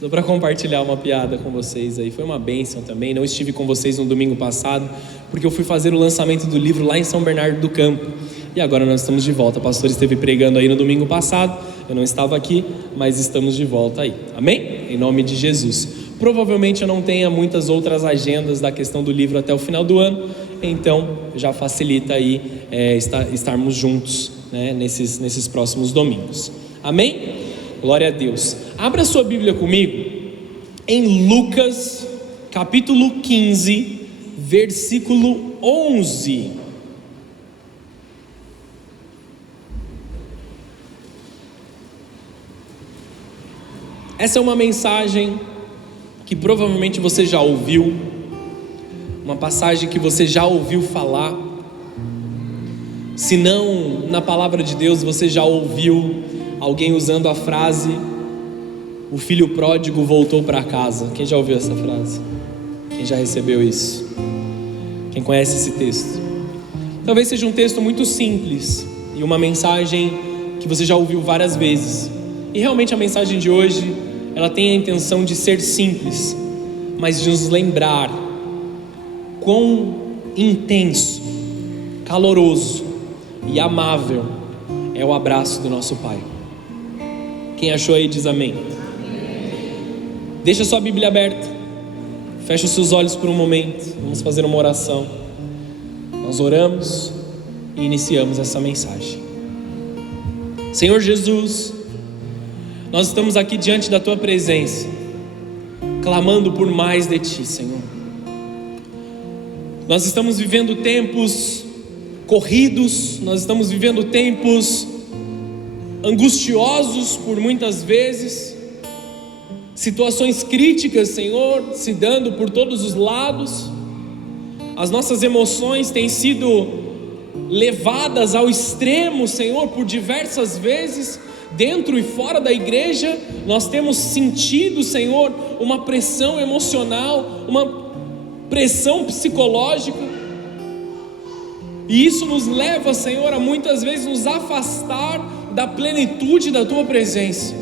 Só para compartilhar uma piada com vocês aí, foi uma bênção também. Não estive com vocês no domingo passado, porque eu fui fazer o lançamento do livro lá em São Bernardo do Campo. E agora nós estamos de volta. O pastor esteve pregando aí no domingo passado, eu não estava aqui, mas estamos de volta aí. Amém? Em nome de Jesus. Provavelmente eu não tenha muitas outras agendas da questão do livro até o final do ano, então já facilita aí estarmos juntos, né, nesses próximos domingos. Amém? Glória a Deus. Abra sua Bíblia comigo em Lucas capítulo 15, versículo 11. Essa é uma mensagem que provavelmente você já ouviu, uma passagem que você já ouviu falar. Se não, na palavra de Deus você já ouviu alguém usando a frase: o filho pródigo voltou para casa. Quem já ouviu essa frase? Quem já recebeu isso? Quem conhece esse texto? Talvez seja um texto muito simples e uma mensagem que você já ouviu várias vezes. E realmente a mensagem de hoje, ela tem a intenção de ser simples, mas de nos lembrar quão intenso, caloroso e amável é o abraço do nosso Pai. Quem achou aí diz amém. Deixa sua Bíblia aberta, fecha os seus olhos por um momento, vamos fazer uma oração. Nós oramos e iniciamos essa mensagem. Senhor Jesus, nós estamos aqui diante da Tua presença, clamando por mais de Ti, Senhor. Nós estamos vivendo tempos corridos, nós estamos vivendo tempos angustiosos por muitas vezes, situações críticas, Senhor, se dando por todos os lados. As nossas emoções têm sido levadas ao extremo, Senhor, por diversas vezes, dentro e fora da igreja. Nós temos sentido, Senhor, uma pressão emocional, uma pressão psicológica, e isso nos leva, Senhor, a muitas vezes nos afastar da plenitude da Tua presença.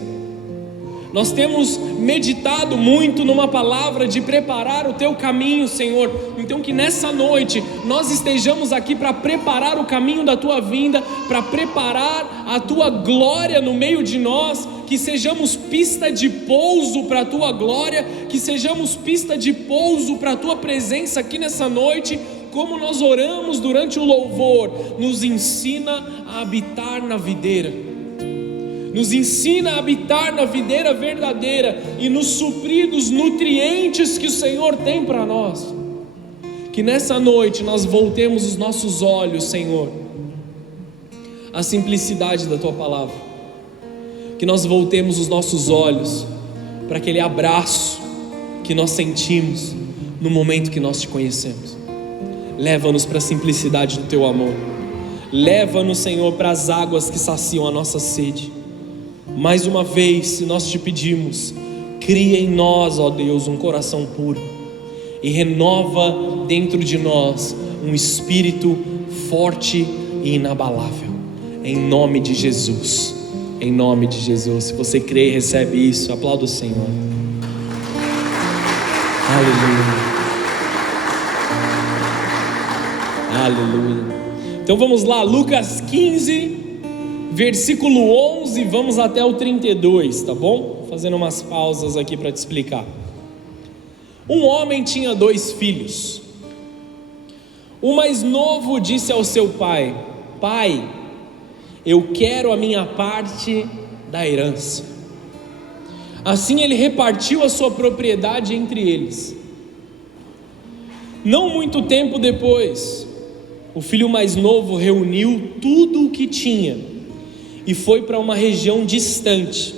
Nós temos meditado muito numa palavra de preparar o Teu caminho, Senhor. Então que nessa noite nós estejamos aqui para preparar o caminho da Tua vinda, para preparar a Tua glória no meio de nós, que sejamos pista de pouso para a Tua glória, que sejamos pista de pouso para a Tua presença aqui nessa noite. Como nós oramos durante o louvor, nos ensina a habitar na videira, nos ensina a habitar na videira verdadeira e nos suprir dos nutrientes que o Senhor tem para nós. Que nessa noite nós voltemos os nossos olhos, Senhor, à simplicidade da Tua palavra, que nós voltemos os nossos olhos para aquele abraço que nós sentimos no momento que nós Te conhecemos. Leva-nos para a simplicidade do Teu amor. Leva-nos, Senhor, para as águas que saciam a nossa sede. Mais uma vez, se nós Te pedimos, cria em nós, ó Deus, um coração puro e renova dentro de nós um espírito forte e inabalável. Em nome de Jesus. Em nome de Jesus. Se você crê e recebe isso, aplauda o Senhor. Aleluia. Aleluia. Então vamos lá, Lucas 15, versículo 11, vamos até o 32, tá bom? Fazendo umas pausas aqui para te explicar. Um homem tinha 2 filhos. O mais novo disse ao seu pai: Pai, eu quero a minha parte da herança. Assim ele repartiu a sua propriedade entre eles. Não muito tempo depois, o filho mais novo reuniu tudo o que tinha e foi para uma região distante,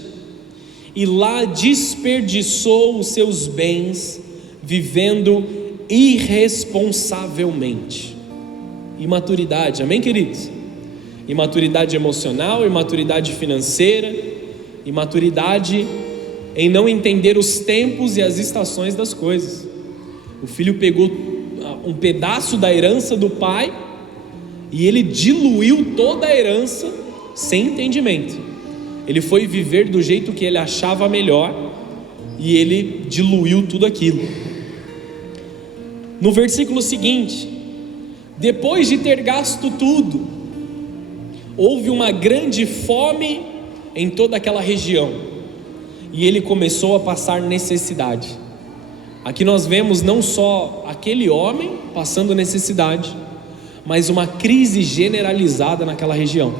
e lá desperdiçou os seus bens, vivendo irresponsavelmente. Imaturidade, amém, queridos? Imaturidade emocional, imaturidade financeira, imaturidade em não entender os tempos e as estações das coisas. O filho pegou um pedaço da herança do pai e ele diluiu toda a herança sem entendimento. Ele foi viver do jeito que ele achava melhor e ele diluiu tudo aquilo. No versículo seguinte, depois de ter gasto tudo, houve uma grande fome em toda aquela região, e ele começou a passar necessidade. Aqui nós vemos não só aquele homem passando necessidade, mas uma crise generalizada naquela região.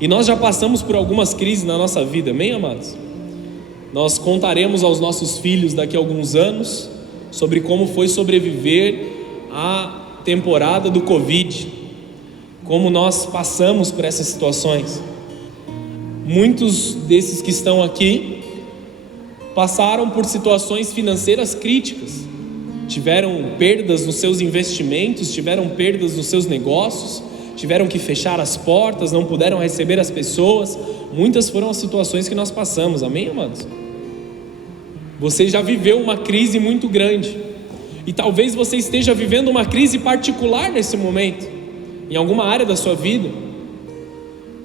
E nós já passamos por algumas crises na nossa vida, amém, amados? Nós contaremos aos nossos filhos daqui a alguns anos sobre como foi sobreviver à temporada do Covid, como nós passamos por essas situações. Muitos desses que estão aqui passaram por situações financeiras críticas, tiveram perdas nos seus investimentos, tiveram perdas nos seus negócios, tiveram que fechar as portas, não puderam receber as pessoas. Muitas foram as situações que nós passamos, amém, amados? Você já viveu uma crise muito grande, e talvez você esteja vivendo uma crise particular nesse momento, em alguma área da sua vida,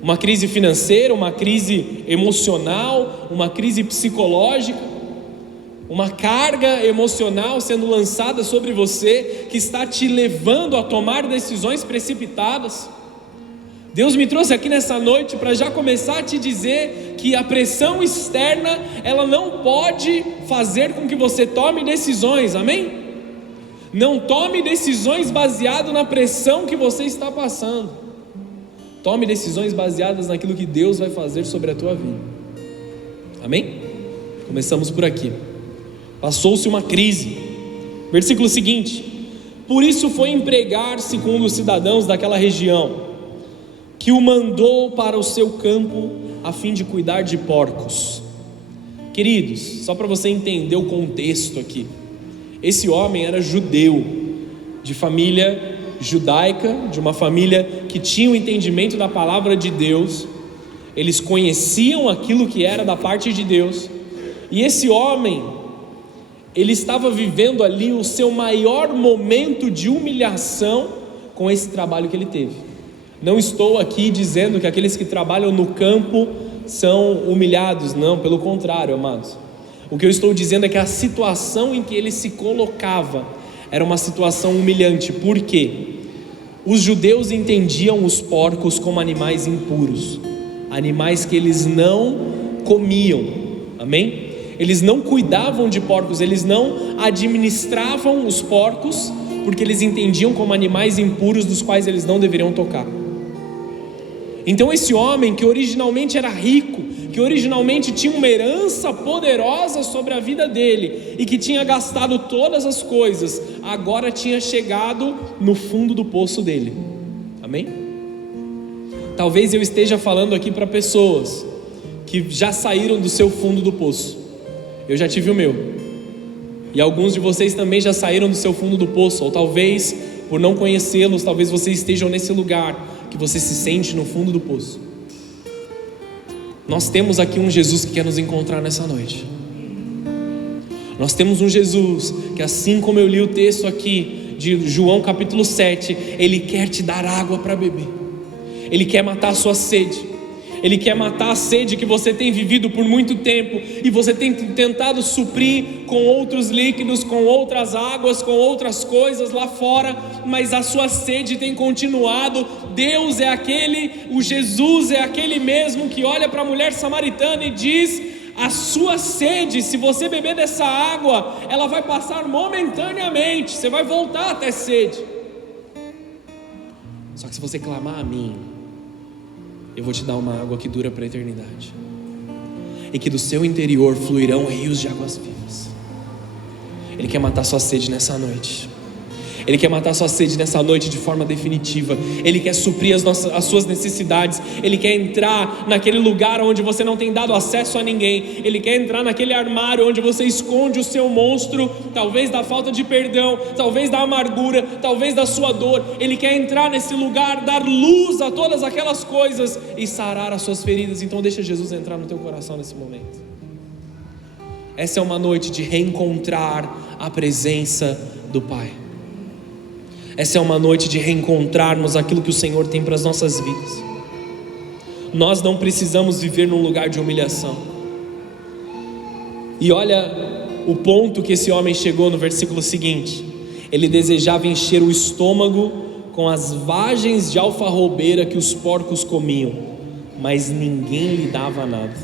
uma crise financeira, uma crise emocional, uma crise psicológica, uma carga emocional sendo lançada sobre você, que está te levando a tomar decisões precipitadas. Deus me trouxe aqui nessa noite para já começar a te dizer que a pressão externa, ela não pode fazer com que você tome decisões, amém? Não tome decisões baseado na pressão que você está passando. Tome decisões baseadas naquilo que Deus vai fazer sobre a tua vida, amém? Começamos por aqui. Passou-se uma crise. Versículo seguinte: por isso foi empregar-se com um dos cidadãos daquela região, que o mandou para o seu campo a fim de cuidar de porcos. Queridos, só para você entender o contexto aqui, esse homem era judeu, de família judaica, de uma família que tinha o entendimento da palavra de Deus. Eles conheciam aquilo que era da parte de Deus, e esse homem, ele estava vivendo ali o seu maior momento de humilhação com esse trabalho que ele teve. Não estou aqui dizendo que aqueles que trabalham no campo são humilhados, não, pelo contrário, amados. O que eu estou dizendo é que a situação em que ele se colocava era uma situação humilhante. Por quê? Os judeus entendiam os porcos como animais impuros, animais que eles não comiam, amém? Eles não cuidavam de porcos, eles não administravam os porcos, porque eles entendiam como animais impuros dos quais eles não deveriam tocar. Então esse homem, que originalmente era rico, que originalmente tinha uma herança poderosa sobre a vida dele, e que tinha gastado todas as coisas, agora tinha chegado no fundo do poço dele, amém? Talvez eu esteja falando aqui para pessoas que já saíram do seu fundo do poço. Eu já tive o meu, e alguns de vocês também já saíram do seu fundo do poço, ou talvez por não conhecê-los, talvez vocês estejam nesse lugar que você se sente no fundo do poço. Nós temos aqui um Jesus que quer nos encontrar nessa noite. Nós temos um Jesus que, assim como eu li o texto aqui de João capítulo 7, Ele quer te dar água para beber, Ele quer matar a sua sede, Ele quer matar a sede que você tem vivido por muito tempo, e você tem tentado suprir com outros líquidos, com outras águas, com outras coisas lá fora, mas a sua sede tem continuado. Deus é aquele, o Jesus é aquele mesmo que olha para a mulher samaritana e diz: a sua sede, se você beber dessa água, ela vai passar momentaneamente, você vai voltar a ter sede. Só que se você clamar a mim, eu vou te dar uma água que dura para a eternidade, e que do seu interior fluirão rios de águas vivas. Ele quer matar sua sede nessa noite. Ele quer matar sua sede nessa noite de forma definitiva. Ele quer suprir as suas necessidades. Ele quer entrar naquele lugar onde você não tem dado acesso a ninguém. Ele quer entrar naquele armário onde você esconde o seu monstro, talvez da falta de perdão, talvez da amargura, talvez da sua dor. Ele quer entrar nesse lugar, dar luz a todas aquelas coisas e sarar as suas feridas. Então deixa Jesus entrar no teu coração nesse momento. Essa é uma noite de reencontrar a presença do Pai. Essa é uma noite de reencontrarmos aquilo que o Senhor tem para as nossas vidas. Nós não precisamos viver num lugar de humilhação. E olha o ponto que esse homem chegou no versículo seguinte: ele desejava encher o estômago com as vagens de alfarrobeira que os porcos comiam, mas ninguém lhe dava nada.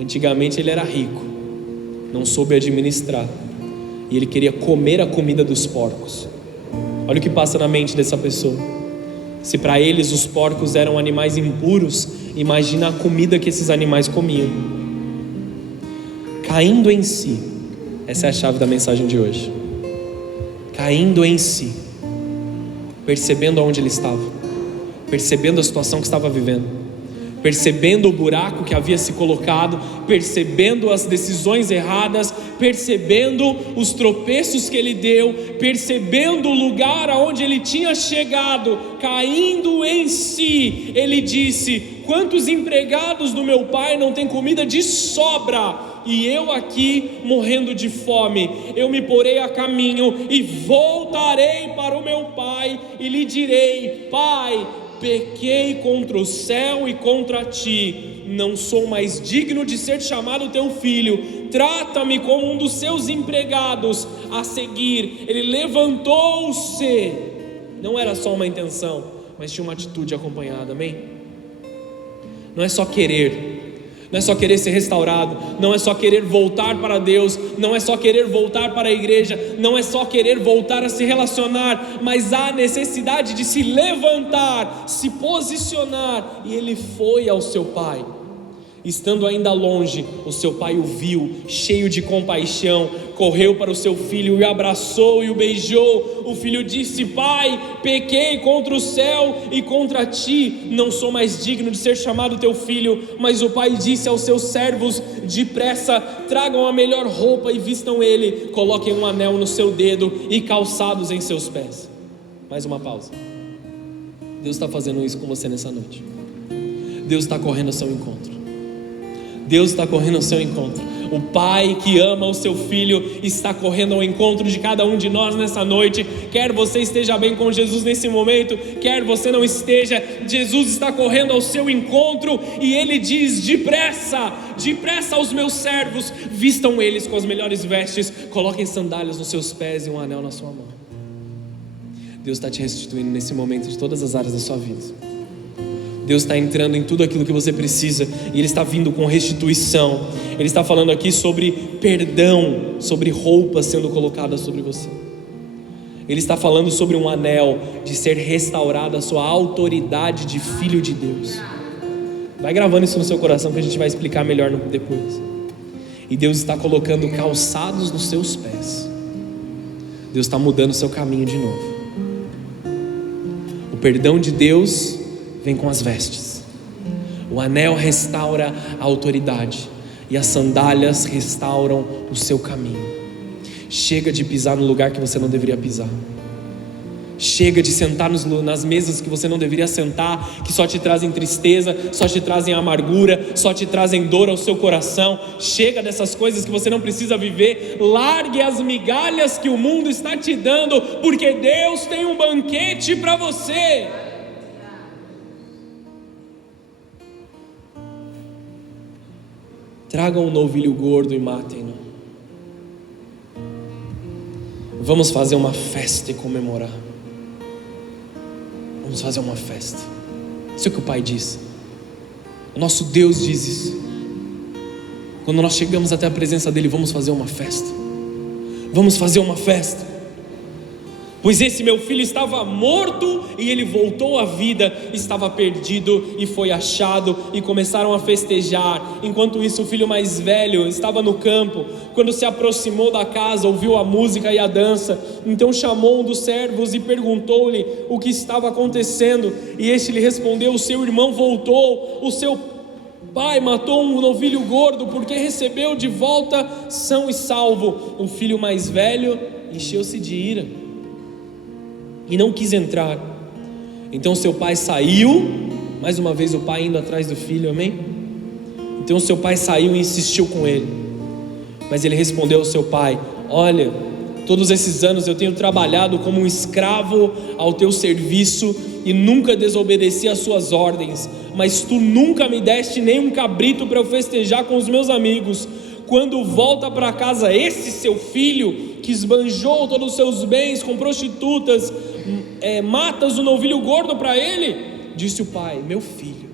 Antigamente ele era rico, não soube administrar, e ele queria comer a comida dos porcos. Olha o que passa na mente dessa pessoa. Se para eles os porcos eram animais impuros, imagina a comida que esses animais comiam. Caindo em si, essa é a chave da mensagem de hoje. Caindo em si, percebendo aonde ele estava, percebendo a situação que estava vivendo, percebendo o buraco que havia se colocado, percebendo as decisões erradas, percebendo os tropeços que ele deu, percebendo o lugar aonde ele tinha chegado, caindo em si, ele disse: quantos empregados do meu pai não têm comida de sobra, e eu aqui morrendo de fome? Eu me porei a caminho e voltarei para o meu pai e lhe direi: Pai, pequei contra o céu e contra ti, não sou mais digno de ser chamado teu filho, trata-me como um dos seus empregados. A seguir, ele levantou-se. Não era só uma intenção, mas tinha uma atitude acompanhada, amém? Não é só querer, não é só querer ser restaurado, não é só querer voltar para Deus, não é só querer voltar para a igreja, não é só querer voltar a se relacionar, mas há necessidade de se levantar, se posicionar. E ele foi ao seu pai. Estando ainda longe, o seu pai o viu, cheio de compaixão, correu para o seu filho, o abraçou e o beijou. O filho disse: Pai, pequei contra o céu e contra ti, não sou mais digno de ser chamado teu filho. Mas o pai disse aos seus servos: depressa, tragam a melhor roupa e vistam ele, coloquem um anel no seu dedo e calçados em seus pés. Mais uma pausa. Deus está fazendo isso com você nessa noite. Deus está correndo ao seu encontro. Deus está correndo ao seu encontro. O pai que ama o seu filho está correndo ao encontro de cada um de nós nessa noite. Quer você esteja bem com Jesus nesse momento, quer você não esteja, Jesus está correndo ao seu encontro. E ele diz: depressa, depressa aos meus servos, vistam eles com as melhores vestes, coloquem sandálias nos seus pés e um anel na sua mão. Deus está te restituindo nesse momento de todas as áreas da sua vida. Deus está entrando em tudo aquilo que você precisa, e Ele está vindo com restituição. Ele está falando aqui sobre perdão, sobre roupas sendo colocadas sobre você. Ele está falando sobre um anel, de ser restaurada a sua autoridade de filho de Deus. Vai gravando isso no seu coração que a gente vai explicar melhor depois. E Deus está colocando calçados nos seus pés. Deus está mudando o seu caminho de novo. O perdão de Deus vem com as vestes. O anel restaura a autoridade, e as sandálias restauram o seu caminho. Chega de pisar no lugar que você não deveria pisar. Chega de sentar nas mesas que você não deveria sentar, que só te trazem tristeza, só te trazem amargura, só te trazem dor ao seu coração. Chega dessas coisas que você não precisa viver. Largue as migalhas que o mundo está te dando, porque Deus tem um banquete para você. Tragam um novilho gordo e matem-no. Vamos fazer uma festa e comemorar. Vamos fazer uma festa. Isso é o que o Pai diz. O nosso Deus diz isso. Quando nós chegamos até a presença dEle, vamos fazer uma festa. Vamos fazer uma festa. Pois esse meu filho estava morto e ele voltou à vida, estava perdido e foi achado, e começaram a festejar. Enquanto isso, o filho mais velho estava no campo. Quando se aproximou da casa, ouviu a música e a dança. Então chamou um dos servos e perguntou-lhe o que estava acontecendo. E este lhe respondeu: o seu irmão voltou, o seu pai matou um novilho gordo, porque recebeu de volta são e salvo. O filho mais velho encheu-se de ira e não quis entrar. Então seu pai saiu. Mais uma vez o pai indo atrás do filho, amém? Então seu pai saiu e insistiu com ele. Mas ele respondeu ao seu pai: olha, todos esses anos eu tenho trabalhado como um escravo ao teu serviço e nunca desobedeci às suas ordens, mas tu nunca me deste nem um cabrito para eu festejar com os meus amigos. quando volta para casa, esse seu filho que esbanjou todos os seus bens com prostitutas, matas o novilho gordo para ele, disse o pai: meu filho.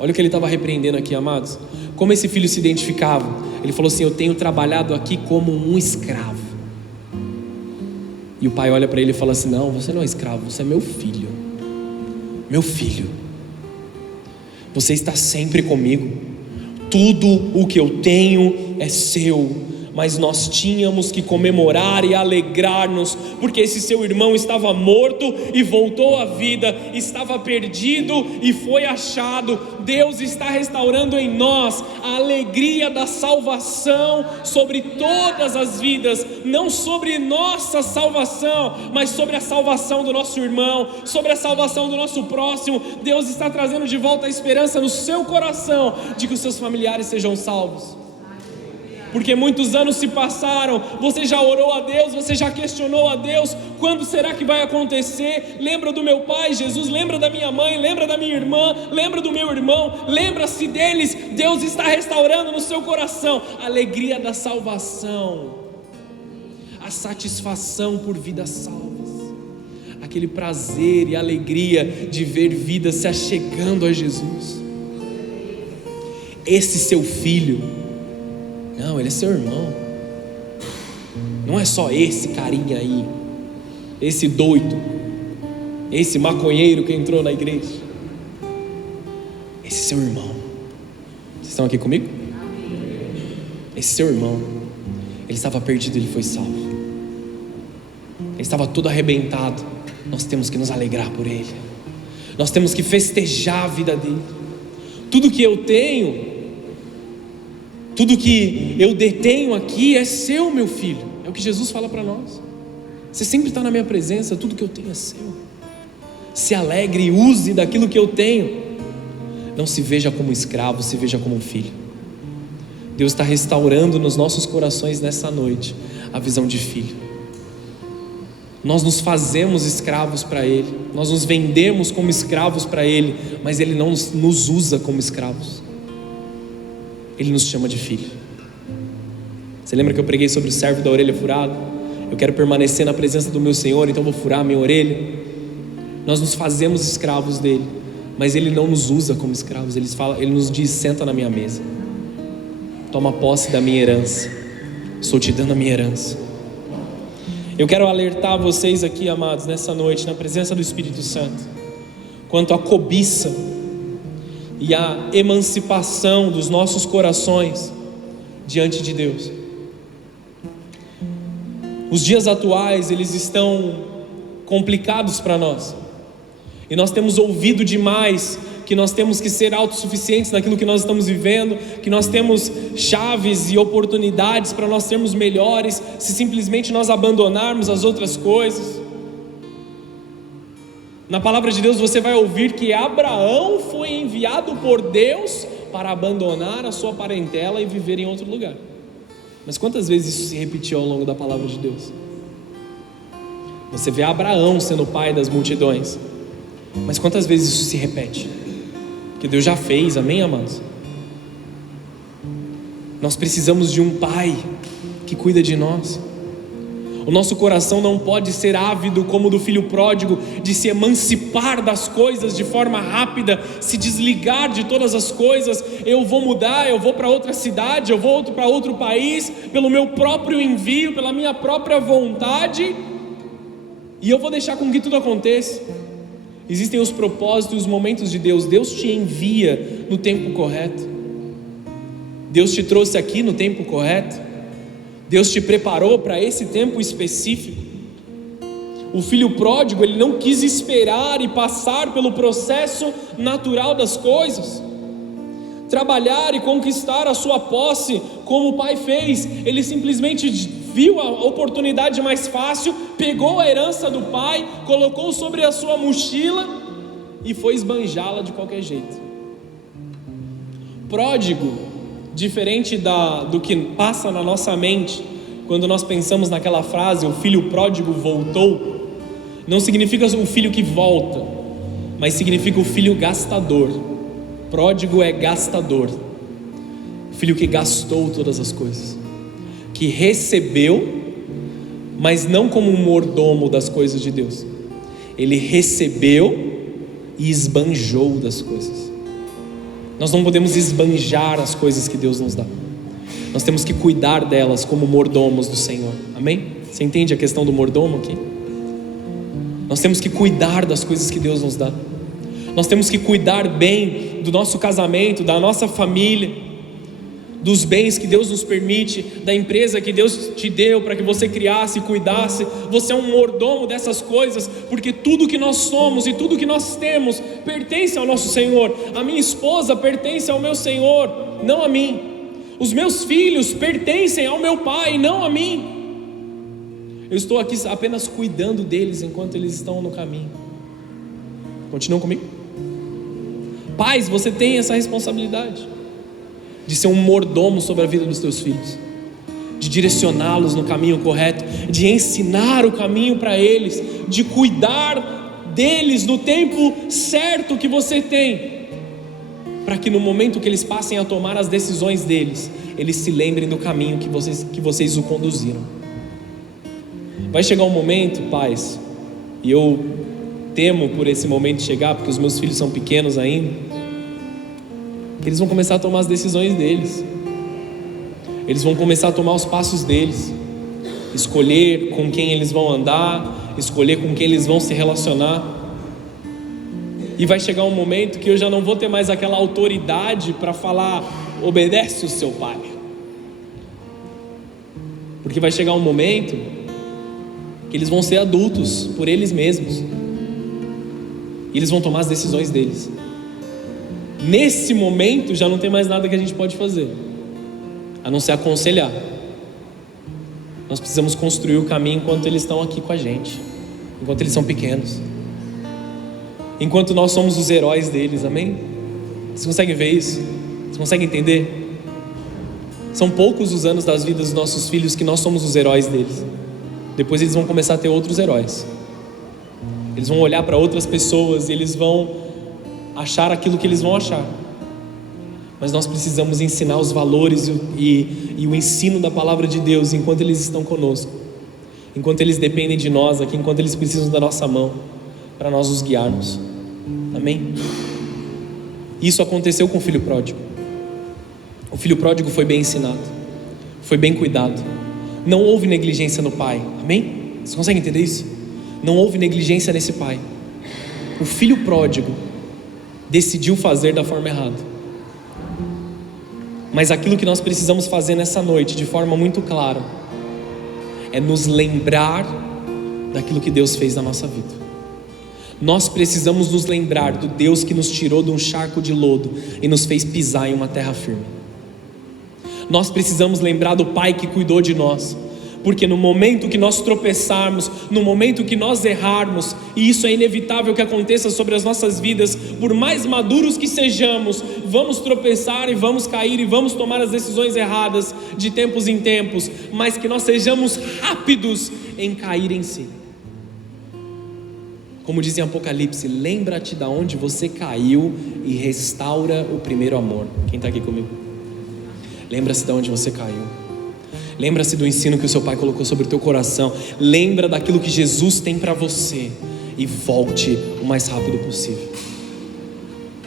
Olha o que ele estava repreendendo aqui, amados. Como esse filho se identificava. Ele falou assim: eu tenho trabalhado aqui como um escravo. E o pai olha para ele e fala assim: não, você não é escravo, você é meu filho. Meu filho, você está sempre comigo. Tudo o que eu tenho é seu. Mas nós tínhamos que comemorar e alegrar-nos, porque esse seu irmão estava morto e voltou à vida, estava perdido e foi achado. Deus está restaurando em nós a alegria da salvação sobre todas as vidas, não sobre nossa salvação, mas sobre a salvação do nosso irmão, sobre a salvação do nosso próximo. Deus está trazendo de volta a esperança no seu coração de que os seus familiares sejam salvos. Porque muitos anos se passaram, você já orou a Deus, você já questionou a Deus: quando será que vai acontecer? Lembra do meu pai, Jesus, lembra da minha mãe, lembra da minha irmã, lembra do meu irmão, lembra-se deles. Deus está restaurando no seu coração a alegria da salvação, a satisfação por vidas salvas, aquele prazer e alegria de ver vidas se achegando a Jesus. Esse seu filho, não, ele é seu irmão. Não é só esse carinha aí, esse doido, esse maconheiro que entrou na igreja. Esse seu irmão. Vocês estão aqui comigo? Esse seu irmão, ele estava perdido, ele foi salvo. Ele estava todo arrebentado. Nós temos que nos alegrar por ele. Nós temos que festejar a vida dele. Tudo que eu tenho, tudo que eu detenho aqui é seu, meu filho. É o que Jesus fala para nós. Você sempre está na minha presença, tudo que eu tenho é seu. Se alegre e use daquilo que eu tenho. Não se veja como escravo, se veja como um filho. Deus está restaurando nos nossos corações nessa noite a visão de filho. Nós nos fazemos escravos para Ele, nós nos vendemos como escravos para Ele, mas Ele não nos usa como escravos. Ele nos chama de filho. Você lembra que eu preguei sobre o servo da orelha furada? Eu quero permanecer na presença do meu Senhor, então vou furar a minha orelha. Nós nos fazemos escravos dele, mas Ele não nos usa como escravos. Ele nos diz: senta na minha mesa, toma posse da minha herança, estou te dando a minha herança. Eu quero alertar vocês aqui, amados, nessa noite, na presença do Espírito Santo, quanto à cobiça e a emancipação dos nossos corações diante de Deus. Os dias atuais, eles estão complicados para nós, e nós temos ouvido demais que nós temos que ser autossuficientes naquilo que nós estamos vivendo, que nós temos chaves e oportunidades para nós sermos melhores, se simplesmente nós abandonarmos as outras coisas. Na palavra de Deus você vai ouvir que Abraão foi enviado por Deus para abandonar a sua parentela e viver em outro lugar. Mas quantas vezes isso se repetiu ao longo da palavra de Deus? Você vê Abraão sendo o pai das multidões, mas quantas vezes isso se repete? Que Deus já fez, amém, amados? Nós precisamos de um pai que cuida de nós. O nosso coração não pode ser ávido como o do filho pródigo, de se emancipar das coisas de forma rápida, se desligar de todas as coisas. Eu vou mudar, eu vou para outra cidade, eu vou para outro país, pelo meu próprio envio, pela minha própria vontade, e eu vou deixar com que tudo aconteça. Existem os propósitos e os momentos de Deus. Deus te envia no tempo correto. Deus te trouxe aqui no tempo correto. Deus te preparou para esse tempo específico. O filho pródigo, ele não quis esperar e passar pelo processo natural das coisas, trabalhar e conquistar a sua posse como o pai fez. Ele simplesmente viu a oportunidade mais fácil, pegou a herança do pai, colocou sobre a sua mochila e foi esbanjá-la de qualquer jeito. Pródigo, diferente do que passa na nossa mente quando nós pensamos naquela frase, o filho pródigo voltou, não significa o filho que volta, mas significa o filho gastador. Pródigo é gastador, filho que gastou todas as coisas, que recebeu, mas não como um mordomo das coisas de Deus. Ele recebeu e esbanjou das coisas. Nós não podemos esbanjar as coisas que Deus nos dá. Nós temos que cuidar delas como mordomos do Senhor. Amém? Você entende a questão do mordomo aqui? Nós temos que cuidar das coisas que Deus nos dá. Nós temos que cuidar bem do nosso casamento, da nossa família, dos bens que Deus nos permite, da empresa que Deus te deu para que você criasse e cuidasse. Você é um mordomo dessas coisas, porque tudo que nós somos e tudo que nós temos pertence ao nosso Senhor. A minha esposa pertence ao meu Senhor, não a mim. Os meus filhos pertencem ao meu pai, não a mim. Eu estou aqui apenas cuidando deles enquanto eles estão no caminho. Continuam comigo? Pais, você tem essa responsabilidade de ser um mordomo sobre a vida dos teus filhos, de direcioná-los no caminho correto, de ensinar o caminho para eles, de cuidar deles no tempo certo que você tem, para que no momento que eles passem a tomar as decisões deles, eles se lembrem do caminho que vocês o conduziram. Vai chegar um momento, pais, e eu temo por esse momento chegar, porque os meus filhos são pequenos ainda, que eles vão começar a tomar as decisões deles. Eles vão começar a tomar os passos deles, escolher com quem eles vão andar, escolher com quem eles vão se relacionar. E vai chegar um momento que eu já não vou ter mais aquela autoridade para falar: obedece o seu pai. Porque vai chegar um momento que eles vão ser adultos por eles mesmos, e eles vão tomar as decisões deles. Nesse momento já não tem mais nada que a gente pode fazer, a não ser aconselhar. Nós precisamos construir o caminho enquanto eles estão aqui com a gente, enquanto eles são pequenos, enquanto nós somos os heróis deles, amém? Vocês conseguem ver isso? Vocês conseguem entender? São poucos os anos das vidas dos nossos filhos que nós somos os heróis deles. Depois eles vão começar a ter outros heróis. Eles vão olhar para outras pessoas e eles vão achar aquilo que eles vão achar. Mas nós precisamos ensinar os valores e o ensino da palavra de Deus enquanto eles estão conosco, enquanto eles dependem de nós aqui, enquanto eles precisam da nossa mão para nós os guiarmos. Amém? Isso aconteceu com o filho pródigo. O filho pródigo foi bem ensinado, foi bem cuidado. Não houve negligência no pai. Amém? Vocês conseguem entender isso? Não houve negligência nesse pai. O filho pródigo decidiu fazer da forma errada. Mas aquilo que nós precisamos fazer nessa noite, de forma muito clara, é nos lembrar daquilo que Deus fez na nossa vida. Nós precisamos nos lembrar do Deus que nos tirou de um charco de lodo e nos fez pisar em uma terra firme. Nós precisamos lembrar do Pai que cuidou de nós, porque no momento que nós tropeçarmos, no momento que nós errarmos, e isso é inevitável que aconteça sobre as nossas vidas, por mais maduros que sejamos, vamos tropeçar e vamos cair e vamos tomar as decisões erradas de tempos em tempos, mas que nós sejamos rápidos em cair em si. Como diz em Apocalipse: lembra-te de onde você caiu e restaura o primeiro amor. Quem está aqui comigo? Lembra-se de onde você caiu. Lembra-se do ensino que o seu pai colocou sobre o teu coração. Lembra daquilo que Jesus tem para você e volte o mais rápido possível.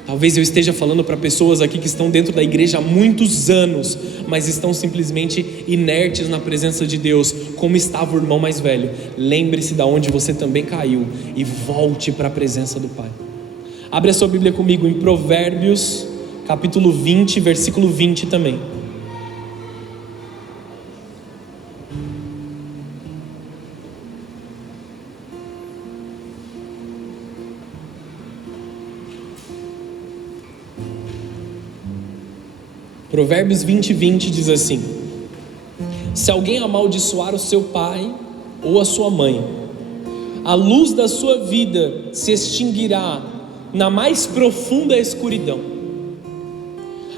Talvez eu esteja falando para pessoas aqui que estão dentro da igreja há muitos anos, mas estão simplesmente inertes na presença de Deus, como estava o irmão mais velho. Lembre-se de onde você também caiu e volte para a presença do Pai. Abre a sua Bíblia comigo em Provérbios capítulo 20, versículo 20 também. Provérbios 20, 20 diz assim: se alguém amaldiçoar o seu pai ou a sua mãe, a luz da sua vida se extinguirá na mais profunda escuridão.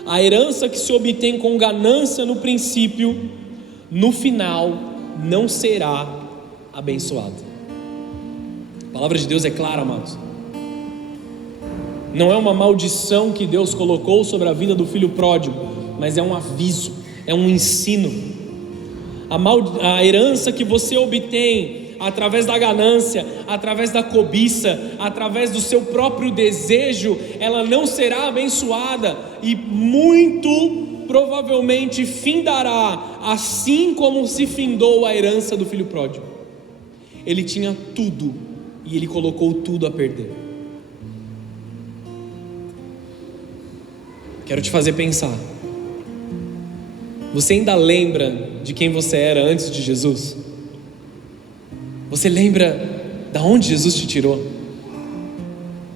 A herança que se obtém com ganância no princípio, no final não será abençoada. A palavra de Deus é clara, amados. Não é uma maldição que Deus colocou sobre a vida do filho pródigo, mas é um aviso, é um ensino. A herança que você obtém através da ganância, através da cobiça, através do seu próprio desejo, ela não será abençoada e muito provavelmente findará assim como se findou a herança do filho pródigo. Ele tinha tudo e ele colocou tudo a perder. Quero te fazer pensar. Você ainda lembra de quem você era antes de Jesus? Você lembra de onde Jesus te tirou?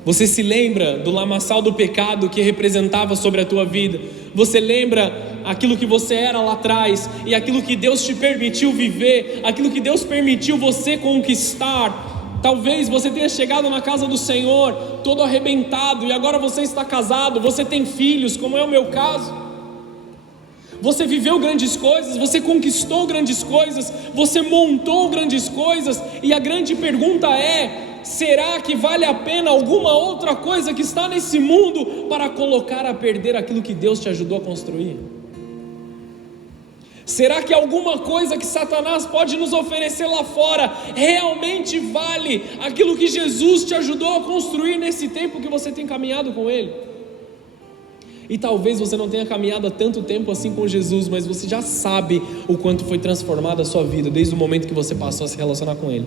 Você se lembra do lamaçal do pecado que representava sobre a tua vida? Você lembra aquilo que você era lá atrás e aquilo que Deus te permitiu viver, aquilo que Deus permitiu você conquistar? Talvez você tenha chegado na casa do Senhor todo arrebentado e agora você está casado, você tem filhos, como é o meu caso. Você viveu grandes coisas, você conquistou grandes coisas, você montou grandes coisas, e a grande pergunta é: será que vale a pena alguma outra coisa que está nesse mundo para colocar a perder aquilo que Deus te ajudou a construir? Será que alguma coisa que Satanás pode nos oferecer lá fora realmente vale aquilo que Jesus te ajudou a construir nesse tempo que você tem caminhado com Ele? E talvez você não tenha caminhado há tanto tempo assim com Jesus, mas você já sabe o quanto foi transformada a sua vida desde o momento que você passou a se relacionar com Ele.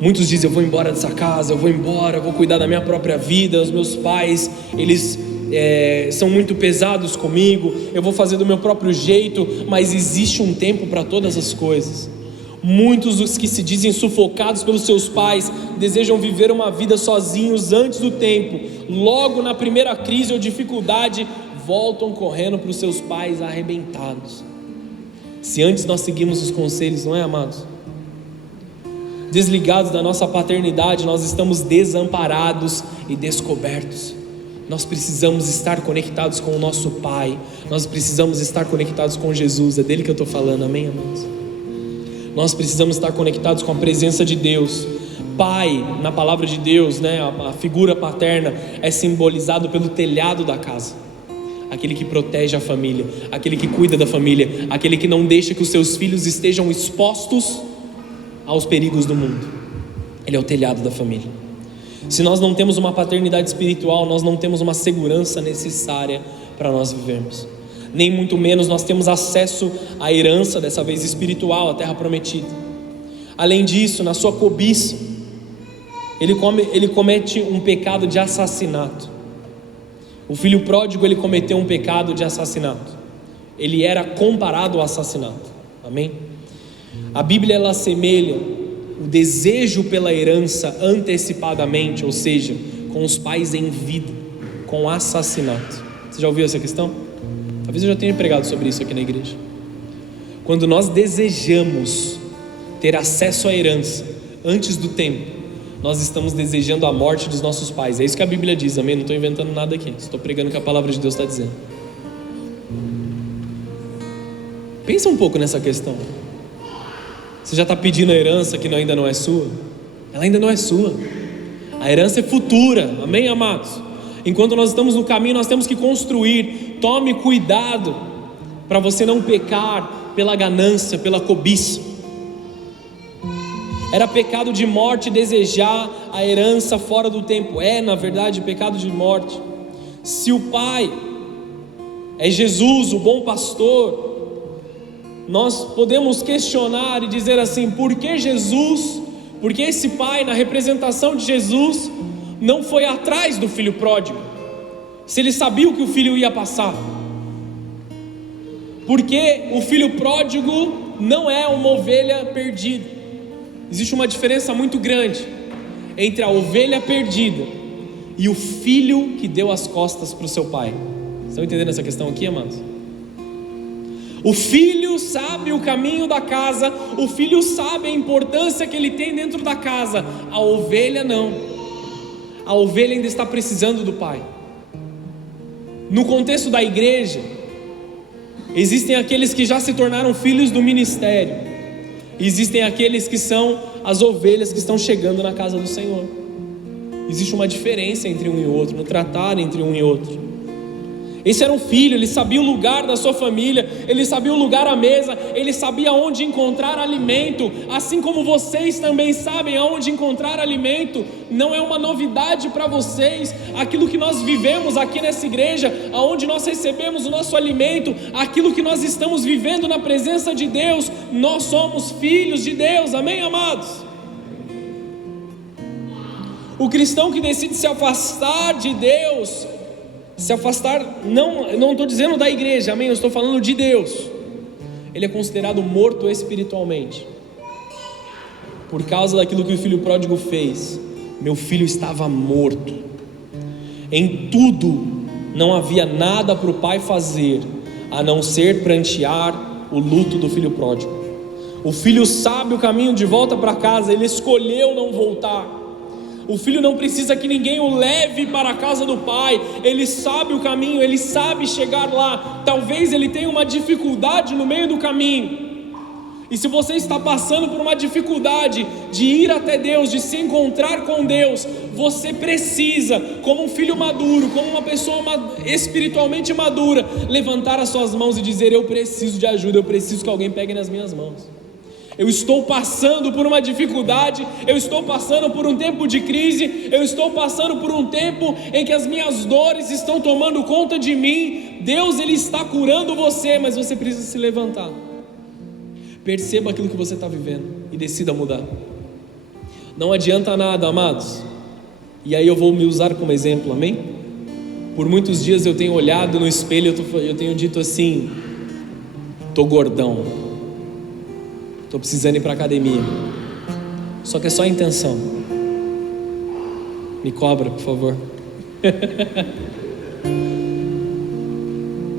Muitos dizem: eu vou embora dessa casa, eu vou cuidar da minha própria vida, os meus pais, eles são muito pesados comigo, eu vou fazer do meu próprio jeito. Mas existe um tempo para todas as coisas. Muitos dos que se dizem sufocados pelos seus pais desejam viver uma vida sozinhos antes do tempo. Logo na primeira crise ou dificuldade, voltam correndo para os seus pais arrebentados. Se antes nós seguimos os conselhos, não é, amados? Desligados da nossa paternidade, nós estamos desamparados e descobertos. Nós precisamos estar conectados com o nosso Pai. Nós precisamos estar conectados com Jesus. É dele que eu estou falando, amém, amados? Nós precisamos estar conectados com a presença de Deus. Pai, na palavra de Deus, né, a figura paterna é simbolizado pelo telhado da casa. Aquele que protege a família, aquele que cuida da família, aquele que não deixa que os seus filhos estejam expostos aos perigos do mundo. Ele é o telhado da família. Se nós não temos uma paternidade espiritual, nós não temos uma segurança necessária para nós vivermos. Nem muito menos nós temos acesso à herança, dessa vez espiritual, à terra prometida. Além disso, na sua cobiça, ele comete um pecado de assassinato. O filho pródigo, ele cometeu um pecado de assassinato. Ele era comparado ao assassinato, amém? A Bíblia, ela assemelha o desejo pela herança antecipadamente, ou seja, com os pais em vida, com assassinato. Você já ouviu essa questão? Talvez eu já tenha pregado sobre isso aqui na igreja. Quando nós desejamos ter acesso à herança antes do tempo, nós estamos desejando a morte dos nossos pais. É isso que a Bíblia diz, amém? Não estou inventando nada aqui, estou pregando o que a palavra de Deus está dizendo. Pensa um pouco nessa questão. Você já está pedindo a herança que ainda não é sua? Ela ainda não é sua. A herança é futura, amém, amados? Enquanto nós estamos no caminho, nós temos que construir. Tome cuidado para você não pecar pela ganância, pela cobiça. Era pecado de morte desejar a herança fora do tempo. É, na verdade, pecado de morte. Se o Pai é Jesus, o bom pastor, nós podemos questionar e dizer assim: por que Jesus, porque esse Pai, na representação de Jesus, não foi atrás do filho pródigo, se ele sabia o que o filho ia passar? Porque o filho pródigo não é uma ovelha perdida. Existe uma diferença muito grande entre a ovelha perdida e o filho que deu as costas para o seu pai. Estão entendendo essa questão aqui, amados? O filho sabe o caminho da casa, o filho sabe a importância que ele tem dentro da casa. A ovelha não. A ovelha ainda está precisando do pai. No contexto da igreja, existem aqueles que já se tornaram filhos do ministério, existem aqueles que são as ovelhas que estão chegando na casa do Senhor. Existe uma diferença entre um e outro, no tratar entre um e outro. Esse era um filho, ele sabia o lugar da sua família, ele sabia o lugar à mesa, ele sabia onde encontrar alimento, assim como vocês também sabem aonde encontrar alimento. Não é uma novidade para vocês, aquilo que nós vivemos aqui nessa igreja, aonde nós recebemos o nosso alimento, aquilo que nós estamos vivendo na presença de Deus, nós somos filhos de Deus, amém, amados? O cristão que decide se afastar de Deus, se afastar, não estou dizendo da igreja, amém? Eu estou falando de Deus. Ele é considerado morto espiritualmente, por causa daquilo que o filho pródigo fez. Meu filho estava morto. Em tudo não havia nada para o pai fazer, a não ser prantear o luto do filho pródigo. O filho sabe o caminho de volta para casa, ele escolheu não voltar. O filho não precisa que ninguém o leve para a casa do pai, ele sabe o caminho, ele sabe chegar lá. Talvez ele tenha uma dificuldade no meio do caminho, e se você está passando por uma dificuldade de ir até Deus, de se encontrar com Deus, você precisa, como um filho maduro, como uma pessoa espiritualmente madura, levantar as suas mãos e dizer: eu preciso de ajuda, eu preciso que alguém pegue nas minhas mãos. Eu estou passando por uma dificuldade, eu estou passando por um tempo de crise, eu estou passando por um tempo em que as minhas dores estão tomando conta de mim. Deus, Ele está curando você, mas você precisa se levantar. Perceba aquilo que você está vivendo e decida mudar. Não adianta nada, amados. E aí eu vou me usar como exemplo, amém? Por muitos dias eu tenho olhado no espelho, eu tenho dito assim: tô gordão, estou precisando ir para a academia. Só que é só a intenção. Me cobra, por favor.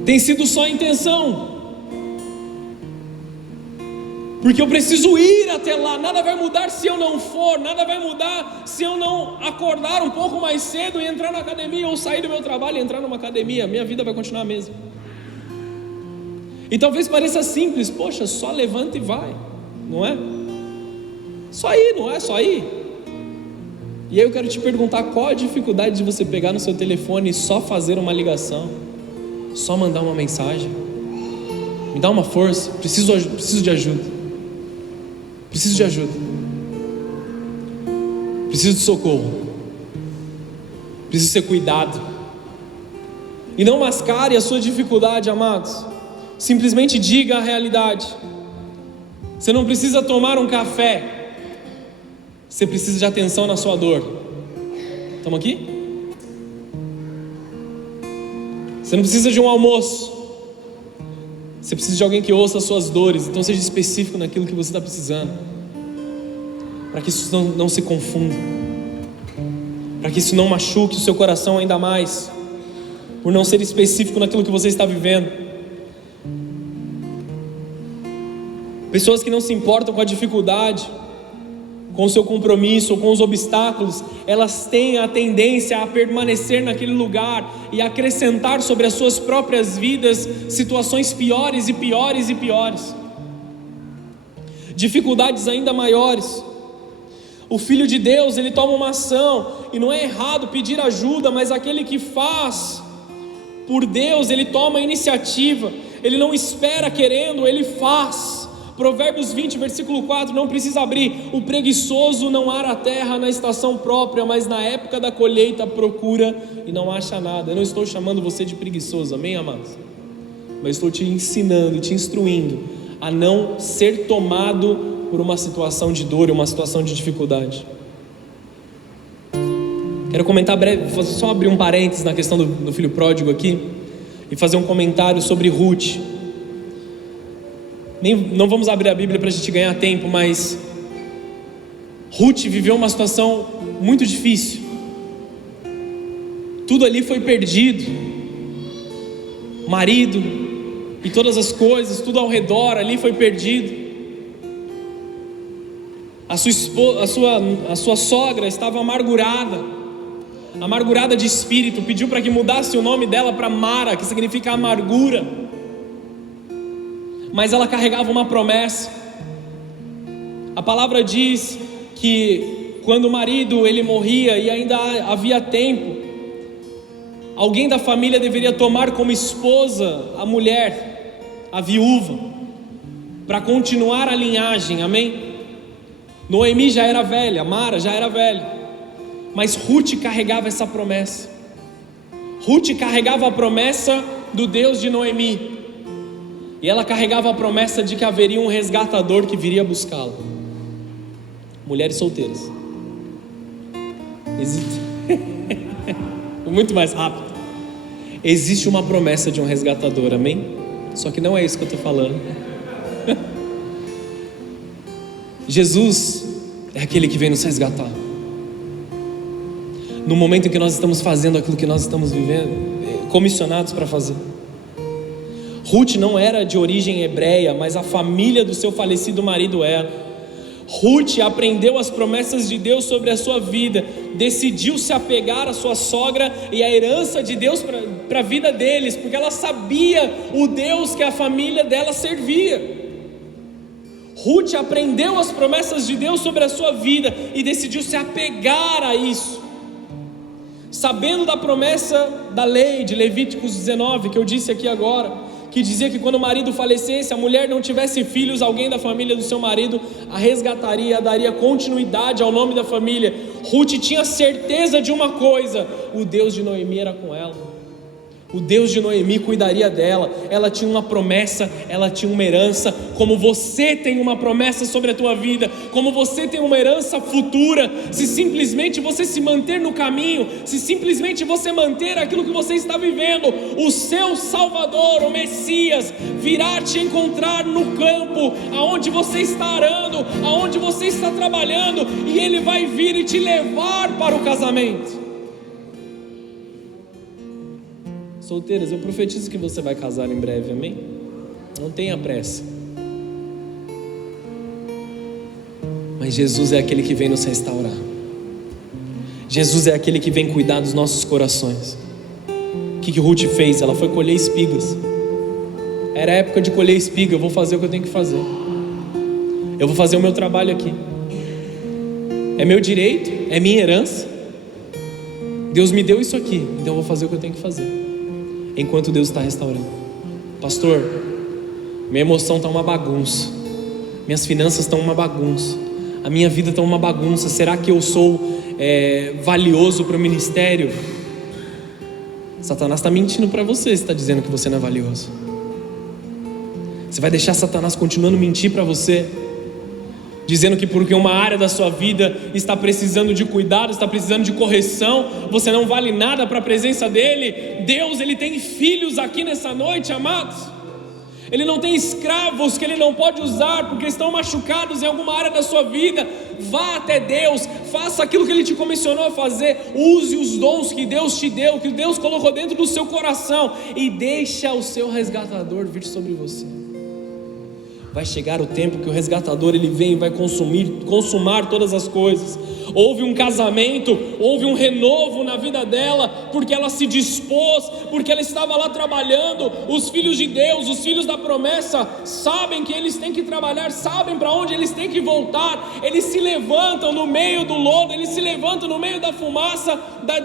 Tem sido só a intenção, porque eu preciso ir até lá. Nada vai mudar se eu não for, nada vai mudar se eu não acordar um pouco mais cedo e entrar na academia, ou sair do meu trabalho e entrar numa academia. Minha vida vai continuar a mesma. E talvez pareça simples: poxa, só levanta e vai. Não é? Só ir, não é? Só ir. E aí eu quero te perguntar: qual a dificuldade de você pegar no seu telefone e só fazer uma ligação, só mandar uma mensagem? Me dá uma força, preciso de ajuda. Preciso de ajuda. Preciso de socorro. Preciso ser cuidado. E não mascare a sua dificuldade, amados. Simplesmente diga a realidade. Você não precisa tomar um café, você precisa de atenção na sua dor. Estamos aqui? Você não precisa de um almoço, você precisa de alguém que ouça as suas dores. Então seja específico naquilo que você está precisando, para que isso não se confunda, para que isso não machuque o seu coração ainda mais, por não ser específico naquilo que você está vivendo. Pessoas que não se importam com a dificuldade, com o seu compromisso ou com os obstáculos, elas têm a tendência a permanecer naquele lugar e acrescentar sobre as suas próprias vidas situações piores e piores e piores, dificuldades ainda maiores. O Filho de Deus, ele toma uma ação, e não é errado pedir ajuda, mas aquele que faz por Deus, ele toma a iniciativa, ele não espera querendo, ele faz. Provérbios 20, versículo 4, não precisa abrir: o preguiçoso não ara a terra na estação própria, mas na época da colheita procura e não acha nada. Eu não estou chamando você de preguiçoso, amém, amados? Mas estou te ensinando, te instruindo a não ser tomado por uma situação de dor, uma situação de dificuldade. Quero comentar breve, só abrir um parênteses na questão do filho pródigo aqui, e fazer um comentário sobre Ruth. Não vamos abrir a Bíblia para a gente ganhar tempo, mas Ruth viveu uma situação muito difícil. Tudo ali foi perdido, marido e todas as coisas, tudo ao redor ali foi perdido. A sua sogra estava amargurada de espírito, pediu para que mudasse o nome dela para Mara, que significa amargura. Mas ela carregava uma promessa. A palavra diz que quando o marido ele morria e ainda havia tempo, alguém da família deveria tomar como esposa a mulher, a viúva, para continuar a linhagem, amém? Noemi já era velha, Mara já era velha, mas Ruth carregava essa promessa. Ruth carregava a promessa do Deus de Noemi, e ela carregava a promessa de que haveria um resgatador que viria buscá-la. Mulheres solteiras, existe muito mais rápido. Existe uma promessa de um resgatador, amém? Só que não é isso que eu estou falando. Jesus é aquele que vem nos resgatar. No momento em que nós estamos fazendo aquilo que nós estamos vivendo, comissionados para fazer. Ruth não era de origem hebreia, mas a família do seu falecido marido era. Ruth aprendeu as promessas de Deus sobre a sua vida, decidiu se apegar à sua sogra e à herança de Deus para a vida deles, porque ela sabia o Deus que a família dela servia. Ruth aprendeu as promessas de Deus sobre a sua vida e decidiu se apegar a isso, sabendo da promessa da lei de Levíticos 19, que eu disse aqui agora, que dizia que quando o marido falecesse, a mulher não tivesse filhos, alguém da família do seu marido a resgataria, daria continuidade ao nome da família. Ruth tinha certeza de uma coisa: o Deus de Noemi era com ela. O Deus de Noemi cuidaria dela. Ela tinha uma promessa, ela tinha uma herança. Como você tem uma promessa sobre a tua vida, como você tem uma herança futura, se simplesmente você se manter no caminho, se simplesmente você manter aquilo que você está vivendo, o seu Salvador, o Messias, virá te encontrar no campo, aonde você está arando, aonde você está trabalhando, e Ele vai vir e te levar para o casamento. Solteiras, eu profetizo que você vai casar em breve, amém? Não tenha pressa. Mas Jesus é aquele que vem nos restaurar. Jesus é aquele que vem cuidar dos nossos corações. O que Ruth fez? Ela foi colher espigas. Era época de colher espiga. Eu vou fazer o que eu tenho que fazer. Eu vou fazer o meu trabalho aqui. É meu direito, é minha herança. Deus me deu isso aqui, então eu vou fazer o que eu tenho que fazer. Enquanto Deus está restaurando. Pastor, minha emoção está uma bagunça, minhas finanças estão uma bagunça, a minha vida está uma bagunça. Será que eu sou valioso para o ministério? Satanás está mentindo para você, está dizendo que você não é valioso. Você vai deixar Satanás continuando a mentir para você, dizendo que porque uma área da sua vida está precisando de cuidado, está precisando de correção, você não vale nada para a presença dEle. Deus, Ele tem filhos aqui nessa noite, amados. Ele não tem escravos que Ele não pode usar porque estão machucados em alguma área da sua vida. Vá até Deus, faça aquilo que Ele te comissionou a fazer, use os dons que Deus te deu, que Deus colocou dentro do seu coração, e deixa o seu resgatador vir sobre você. Vai chegar o tempo que o resgatador ele vem e vai consumar todas as coisas. Houve um casamento, houve um renovo na vida dela, porque ela se dispôs, porque ela estava lá trabalhando. Os filhos de Deus, os filhos da promessa, sabem que eles têm que trabalhar, sabem para onde eles têm que voltar. Eles se levantam no meio do lodo, eles se levantam no meio da fumaça,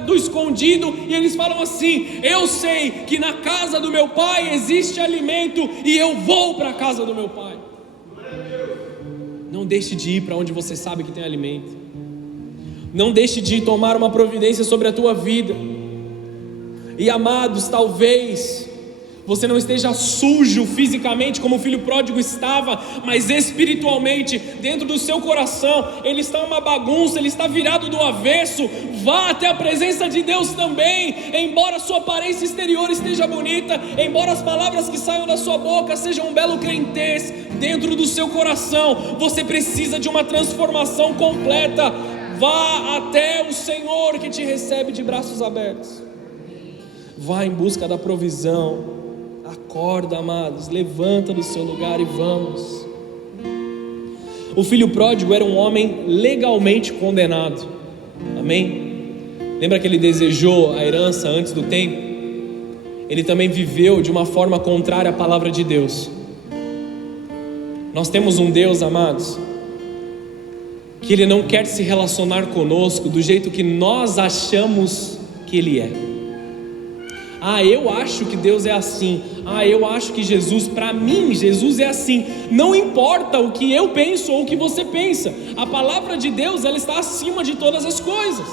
do escondido, e eles falam assim: eu sei que na casa do meu pai existe alimento, e eu vou para a casa do meu pai. Não deixe de ir para onde você sabe que tem alimento. Não deixe de tomar uma providência sobre a tua vida. E amados, talvez você não esteja sujo fisicamente como o filho pródigo estava, mas espiritualmente, dentro do seu coração, ele está uma bagunça, ele está virado do avesso. Vá até a presença de Deus também. Embora a sua aparência exterior esteja bonita, embora as palavras que saiam da sua boca sejam um belo crentez, dentro do seu coração você precisa de uma transformação completa. Vá até o Senhor que te recebe de braços abertos. Vá em busca da provisão. Acorda, amados, levanta do seu lugar e vamos. O filho pródigo era um homem legalmente condenado, amém? Lembra que ele desejou a herança antes do tempo? Ele também viveu de uma forma contrária à palavra de Deus. Nós temos um Deus, amados, que Ele não quer se relacionar conosco do jeito que nós achamos que Ele é. Eu acho que Deus é assim. Eu acho que Jesus, para mim, Jesus é assim. Não importa o que eu penso ou o que você pensa. A palavra de Deus, ela está acima de todas as coisas.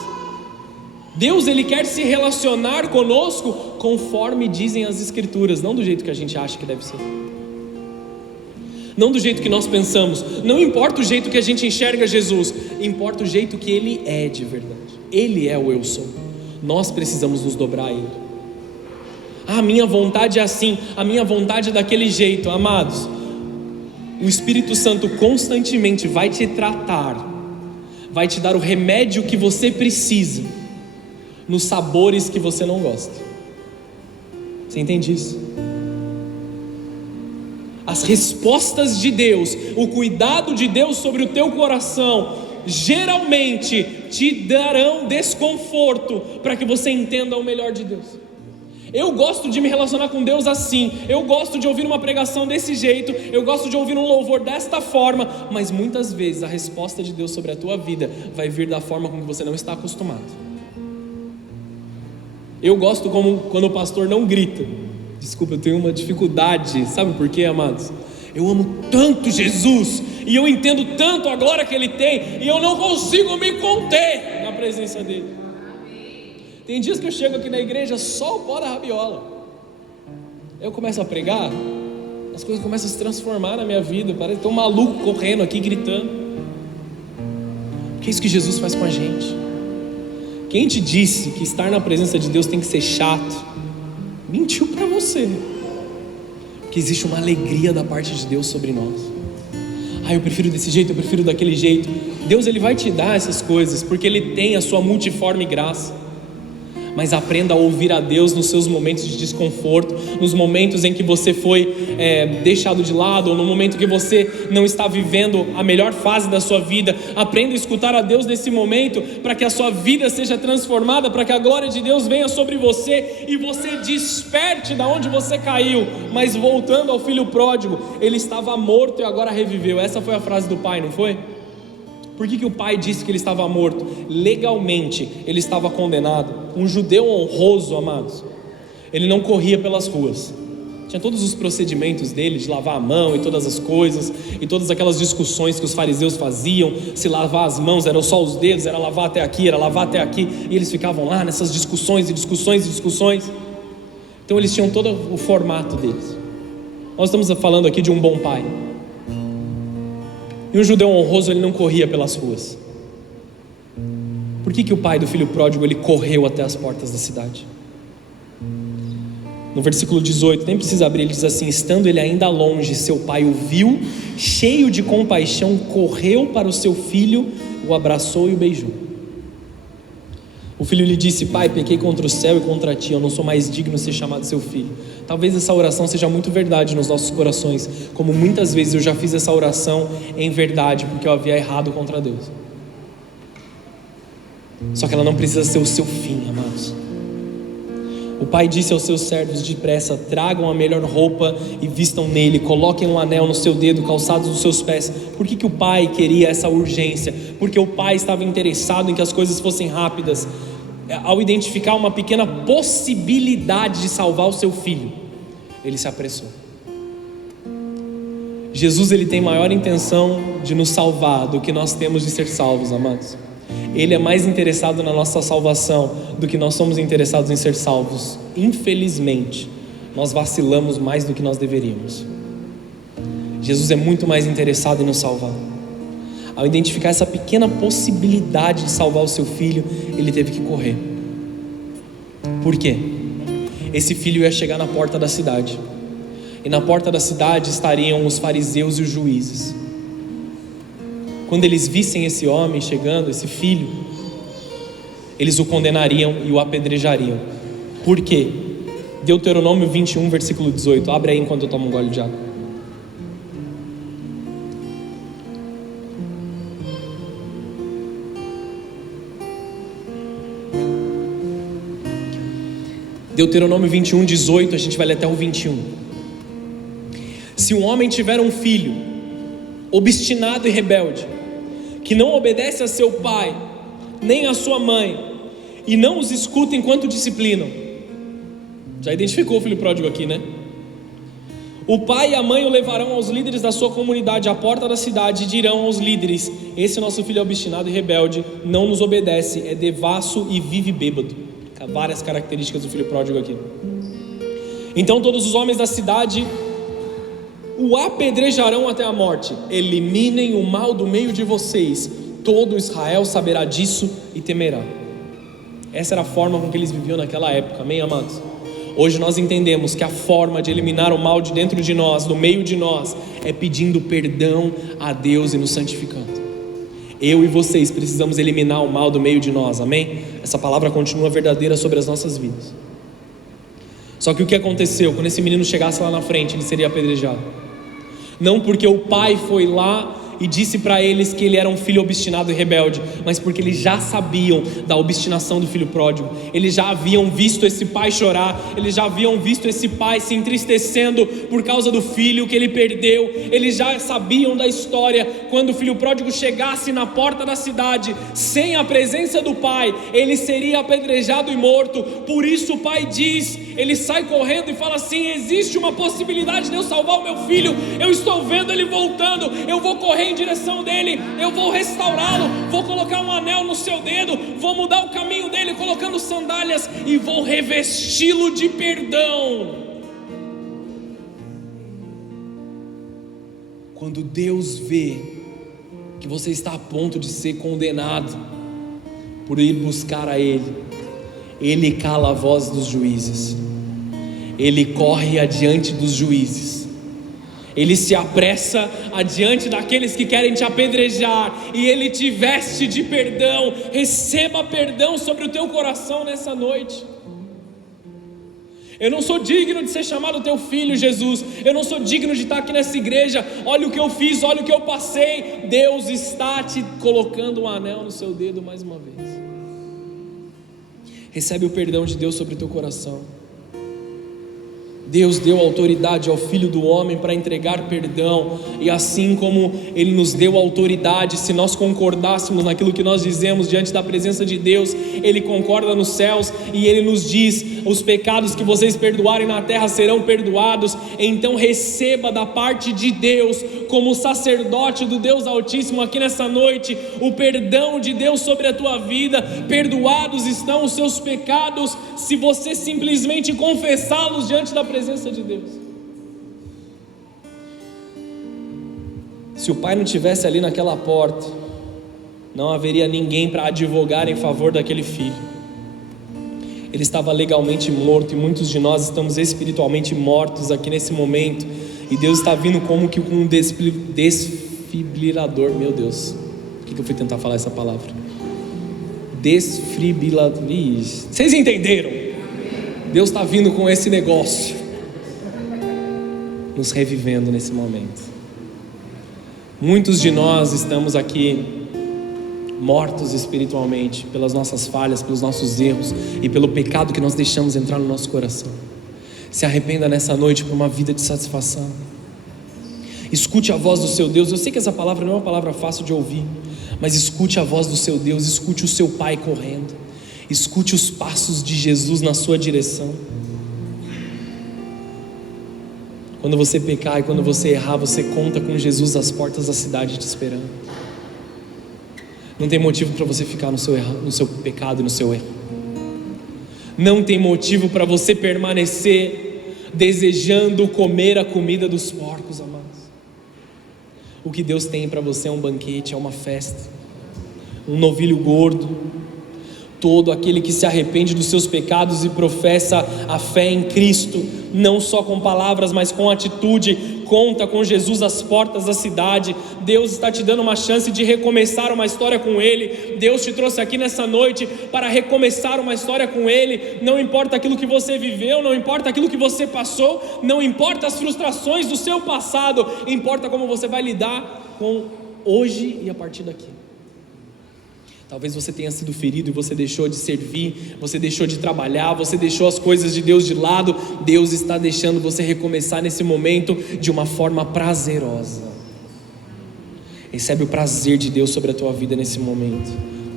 Deus, Ele quer se relacionar conosco conforme dizem as Escrituras, não do jeito que a gente acha que deve ser. Não do jeito que nós pensamos. Não importa o jeito que a gente enxerga Jesus, importa o jeito que Ele é de verdade. Ele é o eu sou. Nós precisamos nos dobrar a Ele. A minha vontade é assim, a minha vontade é daquele jeito. Amados, o Espírito Santo constantemente vai te tratar, vai te dar o remédio que você precisa nos sabores que você não gosta. Você entende isso? As respostas de Deus, o cuidado de Deus sobre o teu coração, geralmente te darão desconforto para que você entenda o melhor de Deus. Eu gosto de me relacionar com Deus assim, eu gosto de ouvir uma pregação desse jeito, eu gosto de ouvir um louvor desta forma, mas muitas vezes a resposta de Deus sobre a tua vida vai vir da forma como você não está acostumado. Eu gosto quando o pastor não grita. Desculpa, eu tenho uma dificuldade, sabe por quê, amados? Eu amo tanto Jesus, e eu entendo tanto a glória que Ele tem, e eu não consigo me conter na presença dEle. Tem dias que eu chego aqui na igreja só o pó da rabiola. Eu começo a pregar, as coisas começam a se transformar na minha vida. Parece que tem um maluco correndo aqui, gritando. Porque é isso que Jesus faz com a gente. Quem te disse que estar na presença de Deus tem que ser chato, mentiu para você. Porque existe uma alegria da parte de Deus sobre nós. Eu prefiro desse jeito, eu prefiro daquele jeito. Deus, Ele vai te dar essas coisas, porque Ele tem a sua multiforme graça. Mas aprenda a ouvir a Deus nos seus momentos de desconforto, nos momentos em que você foi deixado de lado, ou no momento que você não está vivendo a melhor fase da sua vida. Aprenda a escutar a Deus nesse momento, para que a sua vida seja transformada, para que a glória de Deus venha sobre você, e você desperte da onde você caiu. Mas voltando ao filho pródigo, ele estava morto e agora reviveu. Essa foi a frase do pai, não foi? Por que o pai disse que ele estava morto? Legalmente ele estava condenado. Um judeu honroso, amados, ele não corria pelas ruas. Tinha todos os procedimentos dele, de lavar a mão e todas as coisas, e todas aquelas discussões que os fariseus faziam. Se lavar as mãos eram só os dedos, era lavar até aqui, era lavar até aqui, e eles ficavam lá nessas discussões. Então eles tinham todo o formato deles. Nós estamos falando aqui de um bom pai. E um judeu honroso, ele não corria pelas ruas. Por que o pai do filho pródigo, ele correu até as portas da cidade? No versículo 18, nem precisa abrir, ele diz assim: estando ele ainda longe, seu pai o viu, cheio de compaixão, correu para o seu filho, o abraçou e o beijou. O filho lhe disse: pai, pequei contra o céu e contra ti, eu não sou mais digno de ser chamado seu filho. Talvez essa oração seja muito verdade nos nossos corações, como muitas vezes eu já fiz essa oração em verdade, porque eu havia errado contra Deus. Só que ela não precisa ser o seu fim, amados. O pai disse aos seus servos: depressa, tragam a melhor roupa e vistam nele, coloquem um anel no seu dedo, calçados nos seus pés. Por que o pai queria essa urgência? Porque o pai estava interessado em que as coisas fossem rápidas. Ao identificar uma pequena possibilidade de salvar o seu filho, ele se apressou. Jesus, ele tem maior intenção de nos salvar do que nós temos de ser salvos, amados. Ele é mais interessado na nossa salvação do que nós somos interessados em ser salvos. Infelizmente, nós vacilamos mais do que nós deveríamos. Jesus é muito mais interessado em nos salvar. Ao identificar essa pequena possibilidade de salvar o seu filho, ele teve que correr. Por quê? Esse filho ia chegar na porta da cidade, e na porta da cidade estariam os fariseus e os juízes. Quando eles vissem esse homem chegando, esse filho, eles o condenariam e o apedrejariam. Por quê? Deuteronômio 21, versículo 18. Abre aí enquanto eu tomo um gole de água. Deuteronômio 21, 18, a gente vai ler até o 21. Se um homem tiver um filho obstinado e rebelde, que não obedece a seu pai, nem a sua mãe, e não os escuta enquanto disciplinam. Já identificou o filho pródigo aqui, né? O pai e a mãe o levarão aos líderes da sua comunidade à porta da cidade e dirão aos líderes: esse nosso filho é obstinado e rebelde, não nos obedece, é devasso e vive bêbado. Várias características do filho pródigo aqui. Então todos os homens da cidade o apedrejarão até a morte. Eliminem o mal do meio de vocês, todo Israel saberá disso e temerá. Essa era a forma com que eles viviam naquela época, amém, amados? Hoje nós entendemos que a forma de eliminar o mal de dentro de nós, do meio de nós, é pedindo perdão a Deus e nos santificando. Eu e vocês precisamos eliminar o mal do meio de nós, amém? Essa palavra continua verdadeira sobre as nossas vidas. Só que o que aconteceu? Quando esse menino chegasse lá na frente, ele seria apedrejado. Não porque o pai foi lá e disse para eles que ele era um filho obstinado e rebelde, mas porque eles já sabiam da obstinação do filho pródigo. Eles já haviam visto esse pai chorar, eles já haviam visto esse pai se entristecendo por causa do filho que ele perdeu. Eles já sabiam da história. Quando o filho pródigo chegasse na porta da cidade sem a presença do pai, ele seria apedrejado e morto. Por isso o pai diz, ele sai correndo e fala assim: existe uma possibilidade de eu salvar o meu filho, eu estou vendo ele voltando, eu vou correr em direção dele, eu vou restaurá-lo, vou colocar um anel no seu dedo, vou mudar o caminho dele colocando sandálias e vou revesti-lo de perdão. Quando Deus vê que você está a ponto de ser condenado por ir buscar a Ele, Ele cala a voz dos juízes, Ele corre adiante dos juízes, Ele se apressa adiante daqueles que querem te apedrejar, e Ele te veste de perdão. Receba perdão sobre o teu coração nessa noite. Eu não sou digno de ser chamado teu filho, Jesus. Eu não sou digno de estar aqui nessa igreja. Olha o que eu fiz, olha o que eu passei. Deus está te colocando um anel no seu dedo mais uma vez. Recebe o perdão de Deus sobre o teu coração. Deus deu autoridade ao Filho do Homem para entregar perdão, e assim como Ele nos deu autoridade, se nós concordássemos naquilo que nós dizemos diante da presença de Deus, Ele concorda nos céus, e Ele nos diz: os pecados que vocês perdoarem na terra serão perdoados. Então receba da parte de Deus, como sacerdote do Deus Altíssimo aqui nessa noite, o perdão de Deus sobre a tua vida. Perdoados estão os seus pecados, se você simplesmente confessá-los diante da presença de Deus. Se o pai não estivesse ali naquela porta, não haveria ninguém para advogar em favor daquele filho. Ele estava legalmente morto, e muitos de nós estamos espiritualmente mortos aqui nesse momento, e Deus está vindo como que com um desfibrilador. Meu Deus, por que eu fui tentar falar essa palavra? Desfibrilador. Vocês entenderam? Deus está vindo com esse negócio, nos revivendo nesse momento. Muitos de nós estamos aqui mortos espiritualmente pelas nossas falhas, pelos nossos erros e pelo pecado que nós deixamos entrar no nosso coração. Se arrependa nessa noite por uma vida de satisfação. Escute a voz do seu Deus. Eu sei que essa palavra não é uma palavra fácil de ouvir, mas escute a voz do seu Deus, escute o seu Pai correndo, escute os passos de Jesus na sua direção. Quando você pecar e quando você errar, você conta com Jesus às portas da cidade te esperando. Não tem motivo para você ficar no seu pecado e no seu erro. Não tem motivo para você permanecer desejando comer a comida dos porcos, amados. O que Deus tem para você é um banquete, é uma festa, um novilho gordo. Todo aquele que se arrepende dos seus pecados e professa a fé em Cristo, não só com palavras, mas com atitude, conta com Jesus às portas da cidade. Deus está te dando uma chance de recomeçar uma história com Ele. Deus te trouxe aqui nessa noite para recomeçar uma história com Ele. Não importa aquilo que você viveu, não importa aquilo que você passou, não importa as frustrações do seu passado, importa como você vai lidar com hoje e a partir daqui. Talvez você tenha sido ferido e você deixou de servir, você deixou de trabalhar, você deixou as coisas de Deus de lado. Deus está deixando você recomeçar nesse momento de uma forma prazerosa. Recebe o prazer de Deus sobre a tua vida nesse momento.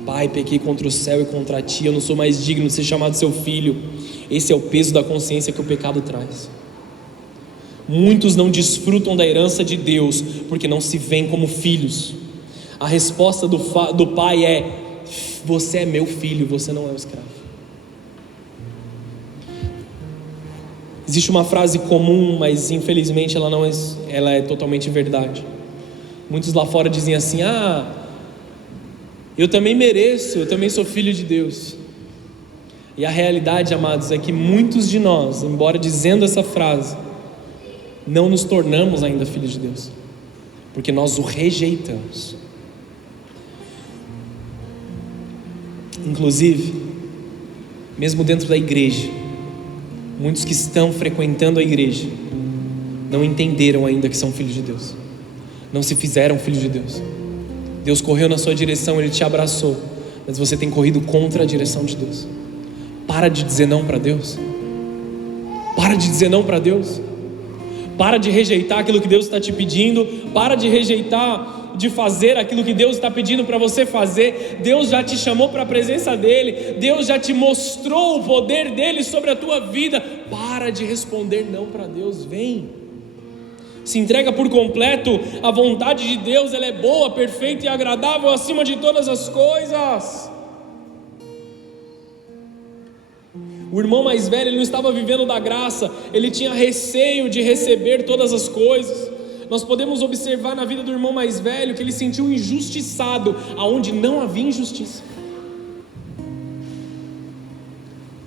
Pai, pequei contra o céu e contra ti, eu não sou mais digno de ser chamado seu filho. Esse é o peso da consciência que o pecado traz. Muitos não desfrutam da herança de Deus porque não se veem como filhos. A resposta do pai é: você é meu filho, você não é um escravo. Existe uma frase comum, mas infelizmente ela é totalmente verdade. Muitos lá fora dizem assim: eu também mereço, eu também sou filho de Deus. E a realidade, amados, é que muitos de nós, embora dizendo essa frase, não nos tornamos ainda filhos de Deus, porque nós o rejeitamos. Inclusive, mesmo dentro da igreja, muitos que estão frequentando a igreja não entenderam ainda que são filhos de Deus, não se fizeram filhos de Deus. Deus correu na sua direção, Ele te abraçou, mas você tem corrido contra a direção de Deus. Para de dizer não para Deus. Para de dizer não para Deus. Para de rejeitar aquilo que Deus está te pedindo. Para de rejeitar de fazer aquilo que Deus está pedindo para você fazer. Deus já te chamou para a presença dEle. Deus já te mostrou o poder dEle sobre a tua vida. Para de responder não para Deus. Vem, se entrega por completo. A vontade de Deus, ela é boa, perfeita e agradável acima de todas as coisas. O irmão mais velho, ele não estava vivendo da graça, ele tinha receio de receber todas as coisas. Nós podemos observar na vida do irmão mais velho que ele sentiu injustiçado aonde não havia injustiça.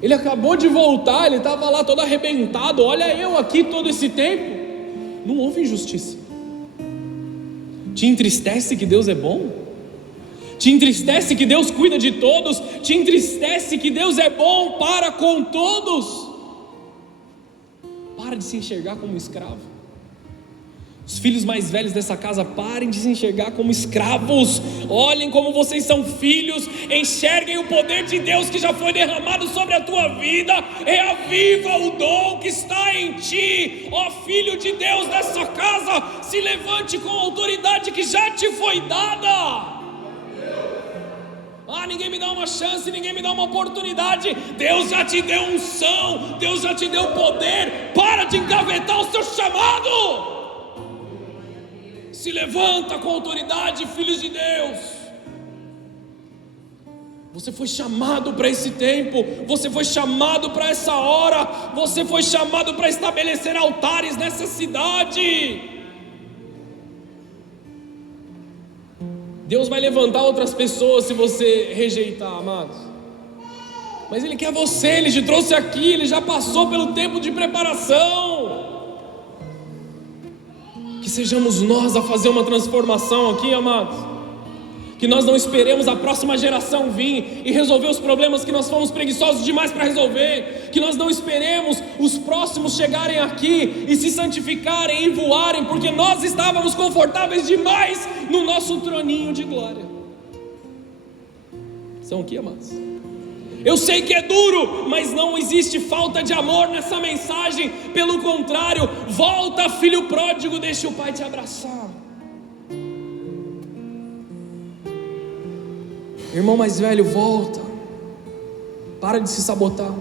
Ele acabou de voltar, ele estava lá todo arrebentado. Olha eu aqui todo esse tempo. Não houve injustiça. Te entristece que Deus é bom? Te entristece que Deus cuida de todos? Te entristece que Deus é bom para com todos? Para de se enxergar como escravo. Os filhos mais velhos dessa casa, parem de se enxergar como escravos. Olhem como vocês são filhos. Enxerguem o poder de Deus que já foi derramado sobre a tua vida. Reaviva o dom que está em ti. Ó filho de Deus dessa casa, se levante com a autoridade que já te foi dada. Ninguém me dá uma chance, ninguém me dá uma oportunidade. Deus já te deu unção, Deus já te deu poder. Para de engavetar o seu chamado. Se levanta com autoridade, filhos de Deus. Você foi chamado para esse tempo, você foi chamado para essa hora, você foi chamado para estabelecer altares nessa cidade. Deus vai levantar outras pessoas se você rejeitar, amados. Mas Ele quer você, Ele te trouxe aqui, Ele já passou pelo tempo de preparação. Que sejamos nós a fazer uma transformação aqui, amados. Que nós não esperemos a próxima geração vir e resolver os problemas que nós fomos preguiçosos demais para resolver. Que nós não esperemos os próximos chegarem aqui e se santificarem e voarem, porque nós estávamos confortáveis demais no nosso troninho de glória. Estão aqui, amados? Eu sei que é duro, mas não existe falta de amor nessa mensagem. Pelo contrário, volta, filho pródigo, deixa o pai te abraçar. Irmão mais velho, volta. Para de se sabotar.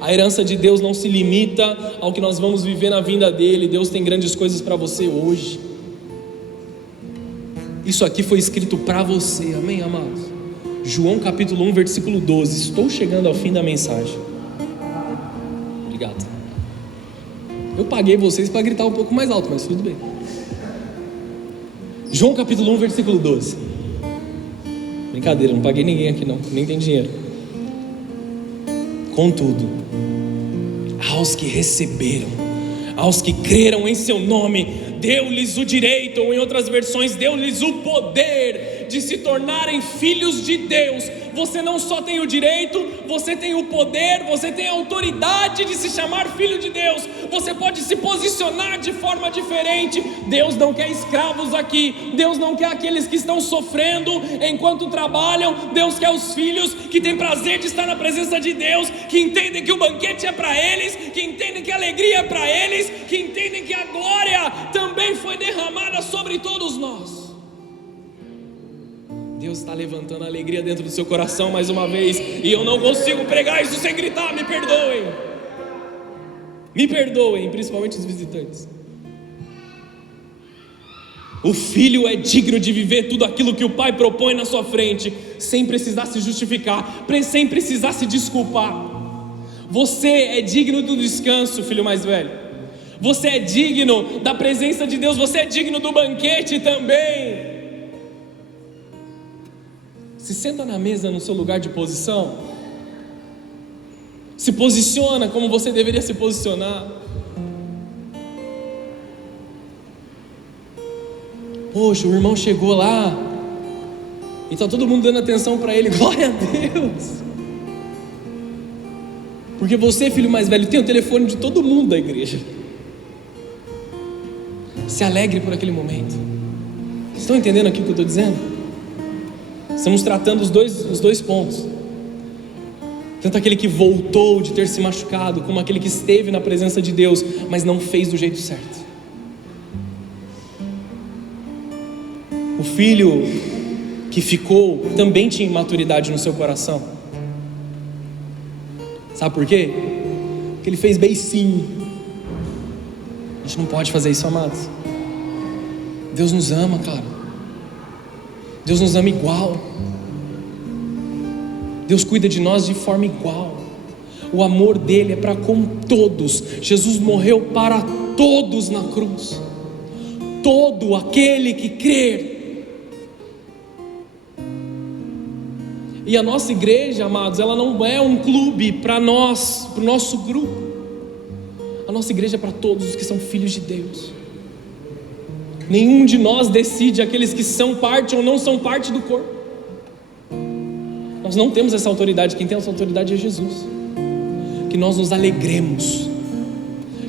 A herança de Deus não se limita ao que nós vamos viver na vinda dele. Deus tem grandes coisas para você hoje. Isso aqui foi escrito para você, amém, amados? João capítulo 1, versículo 12. Estou chegando ao fim da mensagem. Obrigado. Eu paguei vocês para gritar um pouco mais alto, mas tudo bem. João capítulo 1, versículo 12. Brincadeira, não paguei ninguém aqui não, nem tem dinheiro. Contudo, aos que receberam, aos que creram em seu nome, deu-lhes o direito, ou em outras versões, deu-lhes o poder de se tornarem filhos de Deus. Você não só tem o direito, você tem o poder, você tem a autoridade de se chamar filho de Deus. Você pode se posicionar de forma diferente. Deus não quer escravos aqui. Deus não quer aqueles que estão sofrendo enquanto trabalham. Deus quer os filhos que têm prazer de estar na presença de Deus, que entendem que o banquete é para eles, que entendem que a alegria é para eles, que entendem que a glória também foi foi derramada sobre todos nós. Deus está levantando a alegria dentro do seu coração mais uma vez, e eu não consigo pregar isso sem gritar, me perdoem, principalmente os visitantes. O filho é digno de viver tudo aquilo que o pai propõe na sua frente, sem precisar se justificar, sem precisar se desculpar. Você é digno do descanso, filho mais velho. Você é digno da presença de Deus, você é digno do banquete também. Se senta na mesa no seu lugar de posição, se posiciona como você deveria se posicionar. Poxa, o irmão chegou lá e está todo mundo dando atenção para ele, glória a Deus. Porque você, filho mais velho, tem o telefone de todo mundo da igreja. Se alegre por aquele momento. Vocês estão entendendo aqui o que eu estou dizendo? Estamos tratando os dois pontos. Tanto aquele que voltou de ter se machucado, como aquele que esteve na presença de Deus, mas não fez do jeito certo. O filho que ficou também tinha imaturidade no seu coração. Sabe por quê? Porque ele fez beicinho. A gente não pode fazer isso, amados. Deus nos ama, cara. Deus nos ama igual. Deus cuida de nós de forma igual. O amor dele é para com todos. Jesus morreu para todos na cruz. Todo aquele que crer. E a nossa igreja, amados, ela não é um clube para nós, para o nosso grupo. A nossa igreja é para todos os que são filhos de Deus. Nenhum de nós decide aqueles que são parte ou não são parte do corpo. Nós não temos essa autoridade, quem tem essa autoridade é Jesus. Que nós nos alegremos.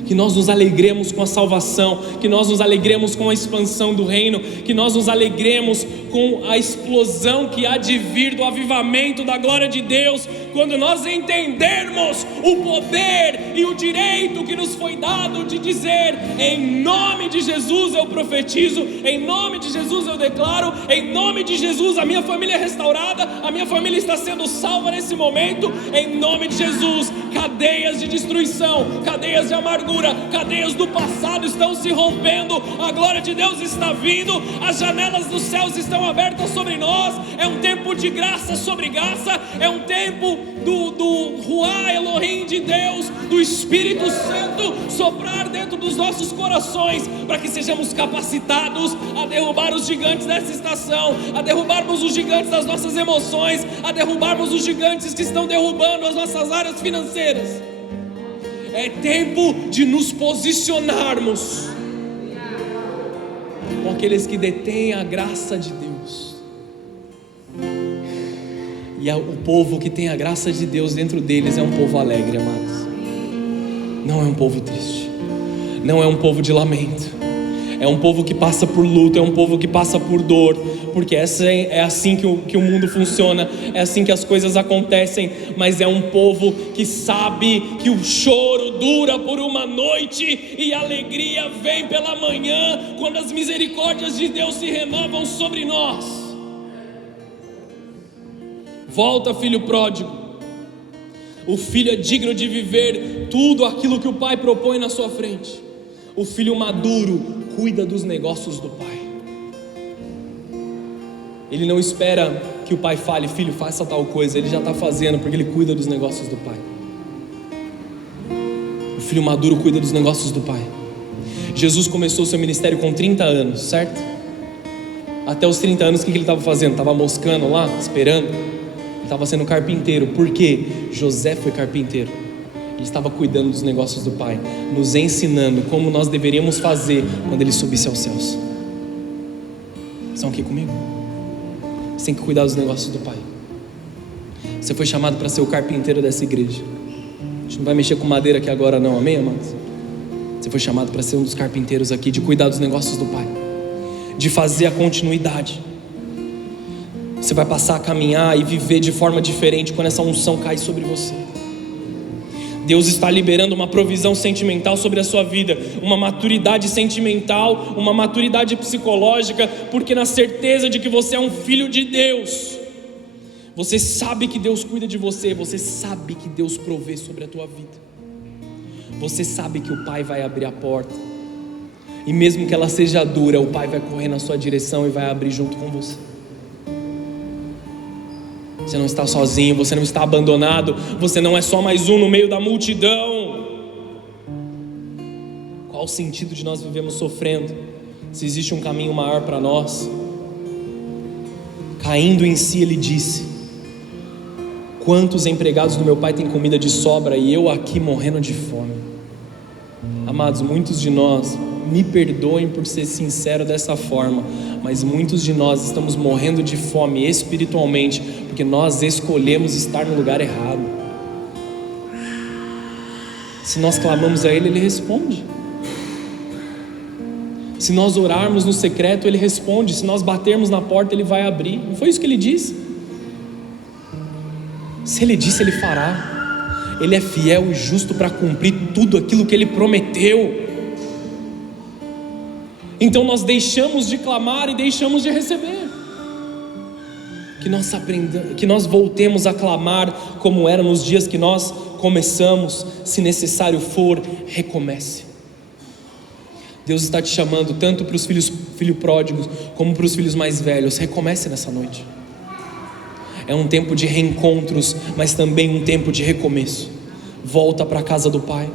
Que nós nos alegremos com a salvação, que nós nos alegremos com a expansão do reino, que nós nos alegremos com a explosão que há de vir do avivamento da glória de Deus, quando nós entendermos o poder e o direito que nos foi dado de dizer: em nome de Jesus eu profetizo, em nome de Jesus eu declaro, em nome de Jesus a minha família é restaurada, a minha família está sendo salva nesse momento, em nome de Jesus. Cadeias de destruição, cadeias de amargura, cadeias do passado estão se rompendo, a glória de Deus está vindo, as janelas dos céus estão abertas sobre nós. É um tempo de graça sobre graça, é um tempo do Ruá Elohim de Deus, do Espírito Santo soprar dentro dos nossos corações, para que sejamos capacitados a derrubar os gigantes dessa estação, a derrubarmos os gigantes das nossas emoções, a derrubarmos os gigantes que estão derrubando as nossas áreas financeiras. É tempo de nos posicionarmos com aqueles que detêm a graça de Deus. E o povo que tem a graça de Deus dentro deles é um povo alegre, amados. Não é um povo triste, não é um povo de lamento. É um povo que passa por luto, é um povo que passa por dor, porque é assim que o mundo funciona, é assim que as coisas acontecem, mas é um povo que sabe que o choro dura por uma noite e a alegria vem pela manhã, quando as misericórdias de Deus se renovam sobre nós. Volta, filho pródigo. O filho é digno de viver tudo aquilo que o pai propõe na sua frente. O filho maduro cuida dos negócios do pai. Ele não espera que o pai fale: filho, faça tal coisa. Ele já está fazendo, porque ele cuida dos negócios do pai. O filho maduro cuida dos negócios do pai. Jesus começou o seu ministério com 30 anos, certo? Até os 30 anos o que ele estava fazendo? Estava moscando lá, esperando. Ele estava sendo carpinteiro. Por quê? José foi carpinteiro. Ele estava cuidando dos negócios do pai, nos ensinando como nós deveríamos fazer quando ele subisse aos céus. Estão aqui comigo? Você tem que cuidar dos negócios do pai. Você foi chamado para ser o carpinteiro dessa igreja. A gente não vai mexer com madeira aqui agora não, amém, amados? Você foi chamado para ser um dos carpinteiros aqui, de cuidar dos negócios do pai, de fazer a continuidade. Você vai passar a caminhar e viver de forma diferente quando essa unção cai sobre você. Deus está liberando uma provisão sentimental sobre a sua vida, uma maturidade sentimental, uma maturidade psicológica, porque na certeza de que você é um filho de Deus, você sabe que Deus cuida de você, você sabe que Deus provê sobre a tua vida, você sabe que o Pai vai abrir a porta, e mesmo que ela seja dura, o Pai vai correr na sua direção e vai abrir junto com você. Você não está sozinho, você não está abandonado, você não é só mais um no meio da multidão. Qual o sentido de nós vivemos sofrendo, se existe um caminho maior para nós? Caindo em si, ele disse: quantos empregados do meu pai têm comida de sobra e eu aqui morrendo de fome? Amados, muitos de nós, me perdoem por ser sincero dessa forma, mas muitos de nós estamos morrendo de fome espiritualmente, porque nós escolhemos estar no lugar errado. Se nós clamamos a Ele, Ele responde. Se nós orarmos no secreto, Ele responde. Se nós batermos na porta, Ele vai abrir. Não foi isso que Ele disse? Se Ele disse, Ele fará. Ele é fiel e justo para cumprir tudo aquilo que Ele prometeu. Então nós deixamos de clamar e deixamos de receber. Que nós voltemos a clamar como era nos dias que nós começamos. Se necessário for, recomece. Deus está te chamando tanto para os filhos pródigos como para os filhos mais velhos. Recomece nessa noite. É um tempo de reencontros, mas também um tempo de recomeço. Volta para a casa do Pai.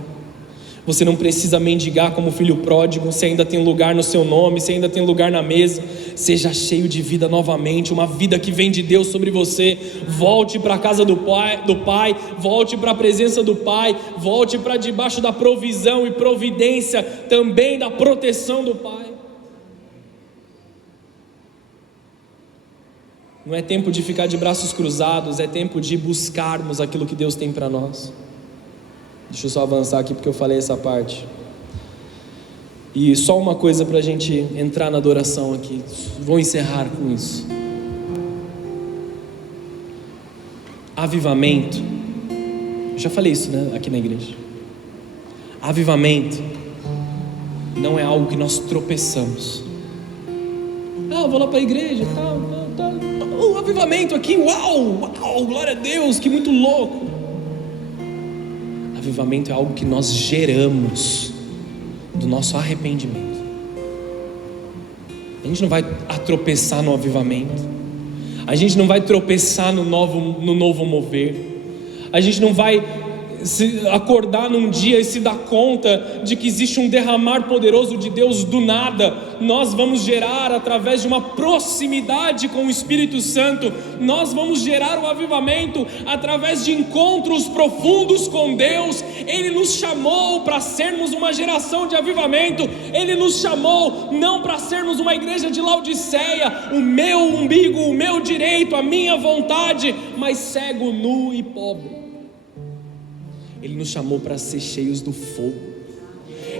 Você não precisa mendigar como filho pródigo. Se ainda tem lugar no seu nome, se ainda tem lugar na mesa, seja cheio de vida novamente, uma vida que vem de Deus sobre você. Volte para a casa do Pai, volte para a presença do Pai, volte para debaixo da provisão e providência também da proteção do Pai. Não é tempo de ficar de braços cruzados, é tempo de buscarmos aquilo que Deus tem para nós. Deixa eu só avançar aqui porque eu falei essa parte. E só uma coisa para a gente entrar na adoração aqui. Vou encerrar com isso. Avivamento. Eu já falei isso, né, aqui na igreja. Avivamento não é algo que nós tropeçamos. Eu vou lá para a igreja, tal. O avivamento aqui, uau, glória a Deus, que muito louco. Avivamento é algo que nós geramos do nosso arrependimento. A gente não vai tropeçar no avivamento. A gente não vai tropeçar no novo mover. A gente não vai se acordar num dia e se dar conta de que existe um derramar poderoso de Deus do nada. Nós vamos gerar através de uma proximidade com o Espírito Santo. Nós vamos gerar o avivamento através de encontros profundos com Deus. Ele nos chamou para sermos uma geração de avivamento. Ele nos chamou não para sermos uma igreja de Laodiceia, o meu umbigo, o meu direito, a minha vontade, mas cego, nu e pobre. Ele nos chamou para ser cheios do fogo.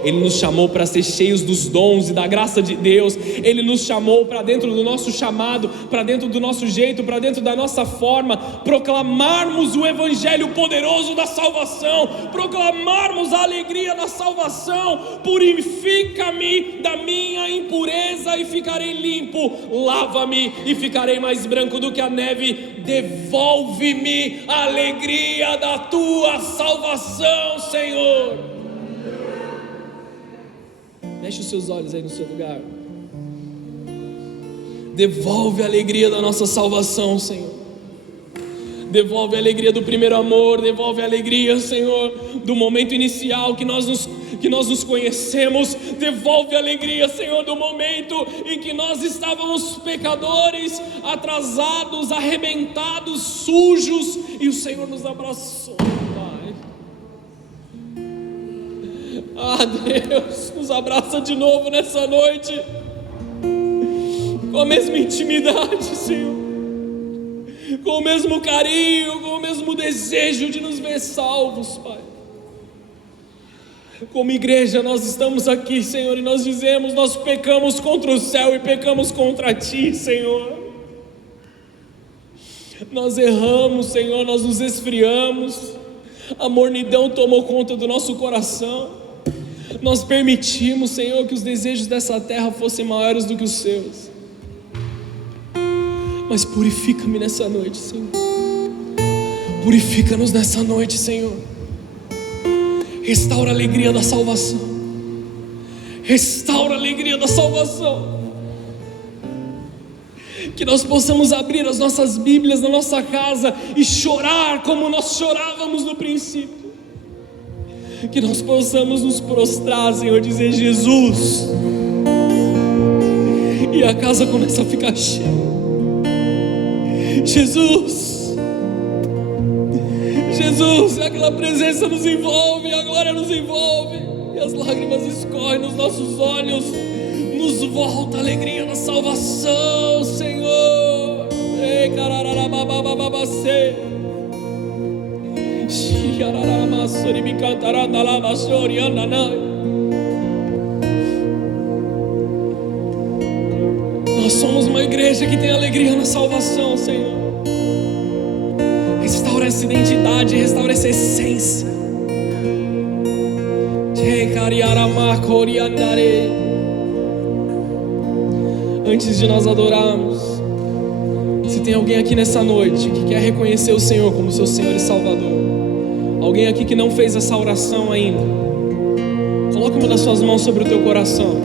Ele nos chamou para ser cheios dos dons e da graça de Deus. Ele nos chamou para dentro do nosso chamado, para dentro do nosso jeito, para dentro da nossa forma, proclamarmos o evangelho poderoso da salvação, proclamarmos a alegria da salvação. Purifica-me da minha impureza e ficarei limpo, lava-me e ficarei mais branco do que a neve. Devolve-me a alegria da tua salvação, Senhor. Feche os seus olhos aí no seu lugar. Devolve a alegria da nossa salvação, Senhor. Devolve a alegria do primeiro amor. Devolve a alegria, Senhor, do momento inicial que nós nos conhecemos. Devolve a alegria, Senhor, do momento em que nós estávamos pecadores, atrasados, arrebentados, sujos, e o Senhor nos abraçou. Ah, Deus, nos abraça de novo nessa noite, com a mesma intimidade, Senhor, com o mesmo carinho, com o mesmo desejo de nos ver salvos, Pai. Como igreja nós estamos aqui, Senhor, e nós dizemos: nós pecamos contra o céu e pecamos contra Ti, Senhor. Nós erramos, Senhor, nós nos esfriamos. A mornidão tomou conta do nosso coração. Nós permitimos, Senhor, que os desejos dessa terra fossem maiores do que os seus. Mas purifica-me nessa noite, Senhor. Purifica-nos nessa noite, Senhor. Restaura a alegria da salvação. Restaura a alegria da salvação. Que nós possamos abrir as nossas Bíblias na nossa casa e chorar como nós chorávamos no princípio. Que nós possamos nos prostrar, Senhor, dizer Jesus, e a casa começa a ficar cheia. Jesus, Jesus, e aquela presença nos envolve, a glória nos envolve, e as lágrimas escorrem nos nossos olhos. Nos volta a alegria da salvação, Senhor. Ei, carararababababacê. Nós somos uma igreja que tem alegria na salvação, Senhor. Restaura essa identidade, restaura essa essência. Antes de nós adorarmos, se tem alguém aqui nessa noite que quer reconhecer o Senhor como seu Senhor e Salvador, alguém aqui que não fez essa oração ainda, coloque uma das suas mãos sobre o teu coração.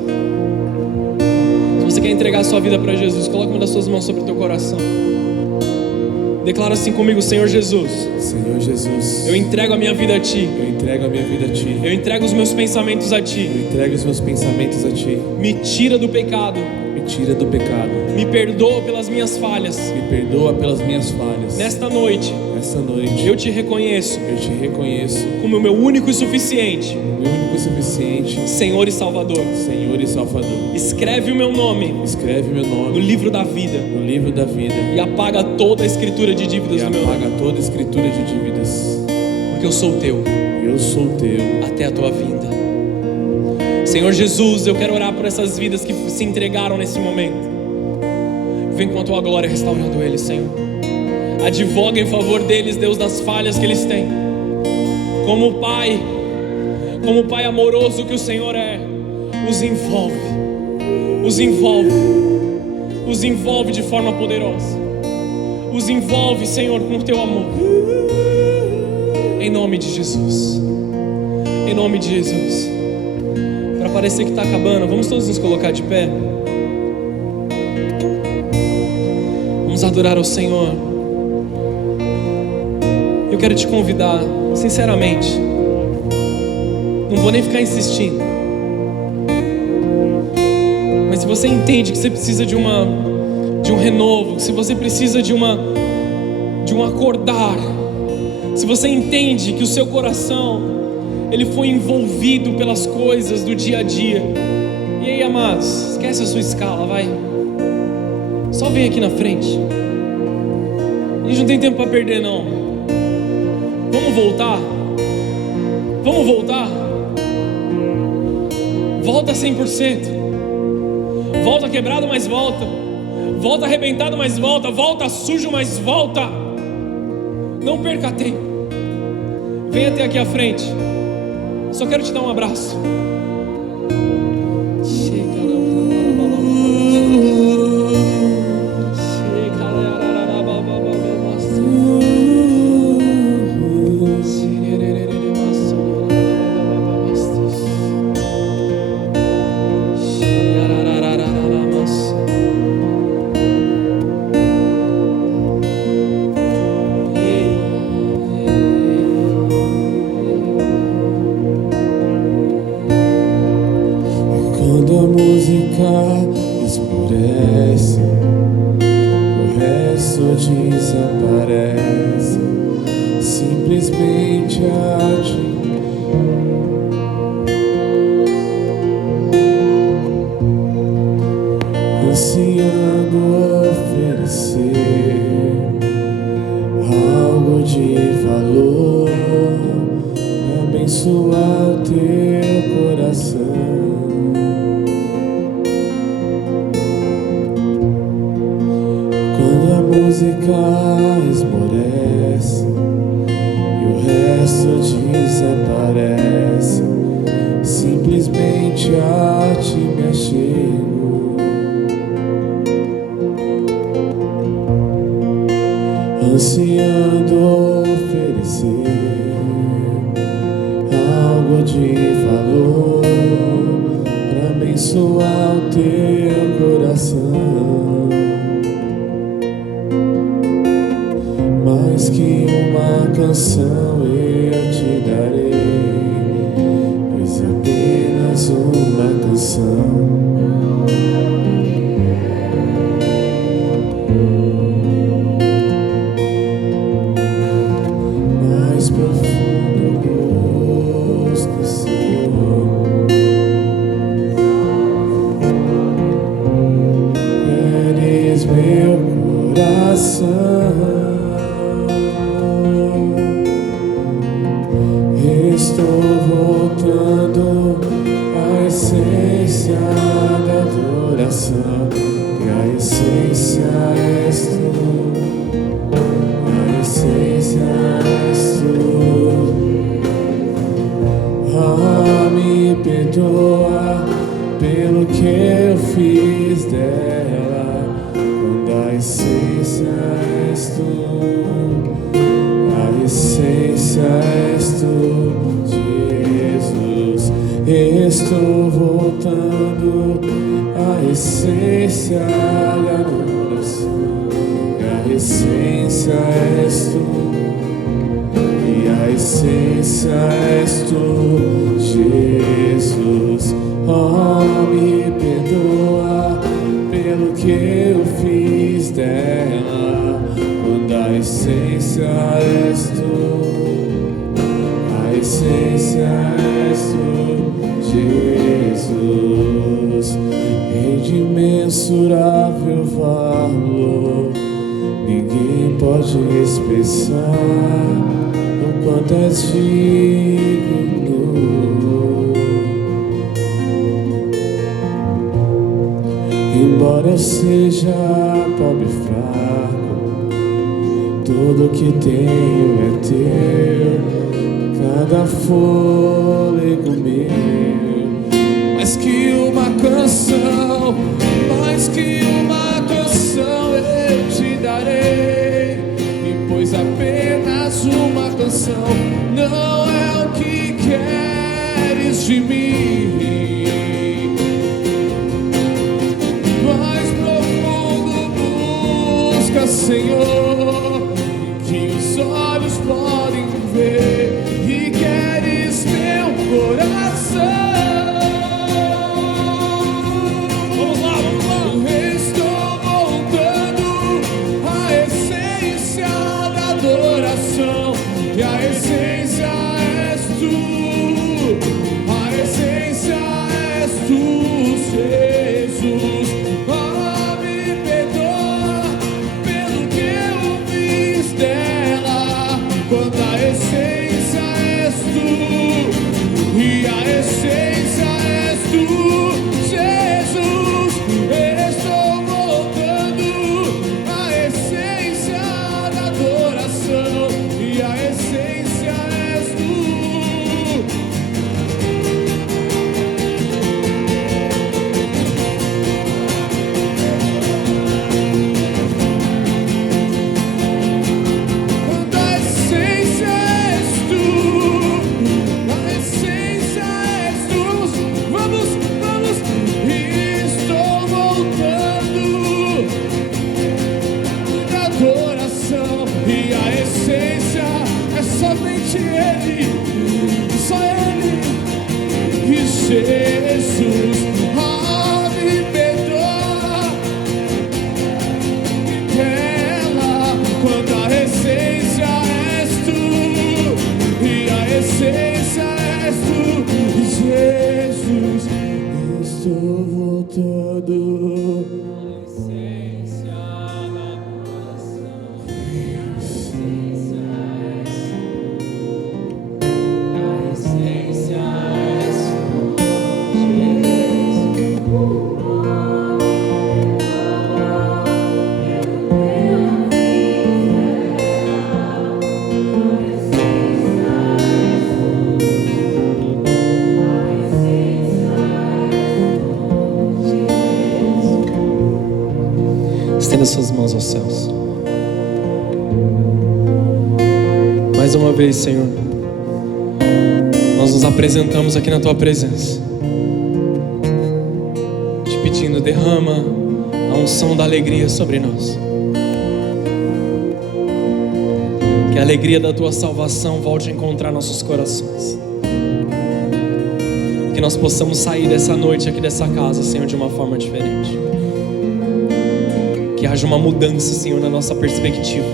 Se você quer entregar a sua vida para Jesus, coloque uma das suas mãos sobre o teu coração. Declara assim comigo: Senhor Jesus, Senhor Jesus, eu entrego a minha vida a Ti. eu entrego a minha vida a Ti. Eu entrego os meus pensamentos a Ti. Eu entrego os meus pensamentos a Ti. Me tira do pecado. Me tira do pecado. Me perdoa pelas minhas falhas. Me perdoa pelas minhas falhas. Nesta noite, eu te reconheço como o meu único e suficiente meu único e suficiente Senhor e Salvador. Senhor e Salvador. Escreve o meu nome Escreve meu no nome livro da vida no livro da vida e apaga toda a escritura de dívidas e do meu apaga nome, toda a escritura de dívidas. porque eu sou teu Eu sou teu até a tua vinda. Senhor Jesus, eu quero orar por essas vidas que se entregaram nesse momento. Vem com a tua glória restaurando eles, Senhor. Advoga em favor deles, Deus, das falhas que eles têm. Como Pai amoroso que o Senhor é, os envolve de forma poderosa. Os envolve, Senhor, com o teu amor. Em nome de Jesus. Em nome de Jesus. Para parecer que está acabando, vamos todos nos colocar de pé. Vamos adorar ao Senhor. Eu quero te convidar, sinceramente, não vou nem ficar insistindo, mas se você entende que você precisa de um renovo, se você precisa de um acordar, se você entende que o seu coração ele foi envolvido pelas coisas do dia a dia, e aí, amados, esquece a sua escala, vai, só vem aqui na frente. A gente não tem tempo para perder, não. Vamos voltar? Vamos voltar? Volta 100%. Volta quebrado, mas volta. Volta arrebentado, mas volta. Volta sujo, mas volta. Não perca tempo. Vem até aqui à frente. Só quero te dar um abraço. Esmurece, o resto desaparece, simplesmente arde. Ansiando oferecer algo de valor pra abençoar o teu coração. A música esmorece e o resto valor para abençoar o teu coração. Mais que uma canção eu te darei, pois apenas uma canção. Mais profundo busco, Senhor. Eres meu coração. Estou voltando à essência da adoração, e a essência és tu, a essência és tu. Ah, me perdoa pelo que eu fiz dela, quando a essência és tu, a essência és tu, Jesus. Estou voltando à essência da adoração, e a essência és tu, e a essência és tu, Jesus. Oh, me perdoa pelo que eu fiz dela, quando a essência és tu, a essência és tu, Jesus. É de imensurável valor, ninguém pode expressar o quanto és digno. Embora eu seja pobre e fraco, tudo que tenho é teu, cada fôlego meu. Mais que uma canção, mais que uma canção eu te darei, e pois apenas uma canção não é o que queres de mim. Mais profundo busca, Senhor, que os olhos podem ver, e queres meu coração. Vamos lá, vamos lá. Estou voltando à essência da adoração, e a essência és tu, a essência és tu, Jesus. Ah, me perdoa pelo que eu fiz dela, quando a essência és tu, e a essência és tu, Jesus. Estou voltando à essência da adoração, e a essência és tu. Quando a essência és tu, a essência és tu. Vamos, vamos. Estou voltando da adoração, e a essência é somente Ele, só Ele, e Jesus. Ah, me perdoa dela, quando a essência és tu, e a essência és tu, Jesus. Estou voltando. Estenda suas mãos aos céus. Mais uma vez, Senhor, nós nos apresentamos aqui na Tua presença, te pedindo, derrama a unção da alegria sobre nós. Que a alegria da Tua salvação volte a encontrar nossos corações. Que nós possamos sair dessa noite aqui dessa casa, Senhor, de uma forma diferente. Que haja uma mudança, Senhor, na nossa perspectiva.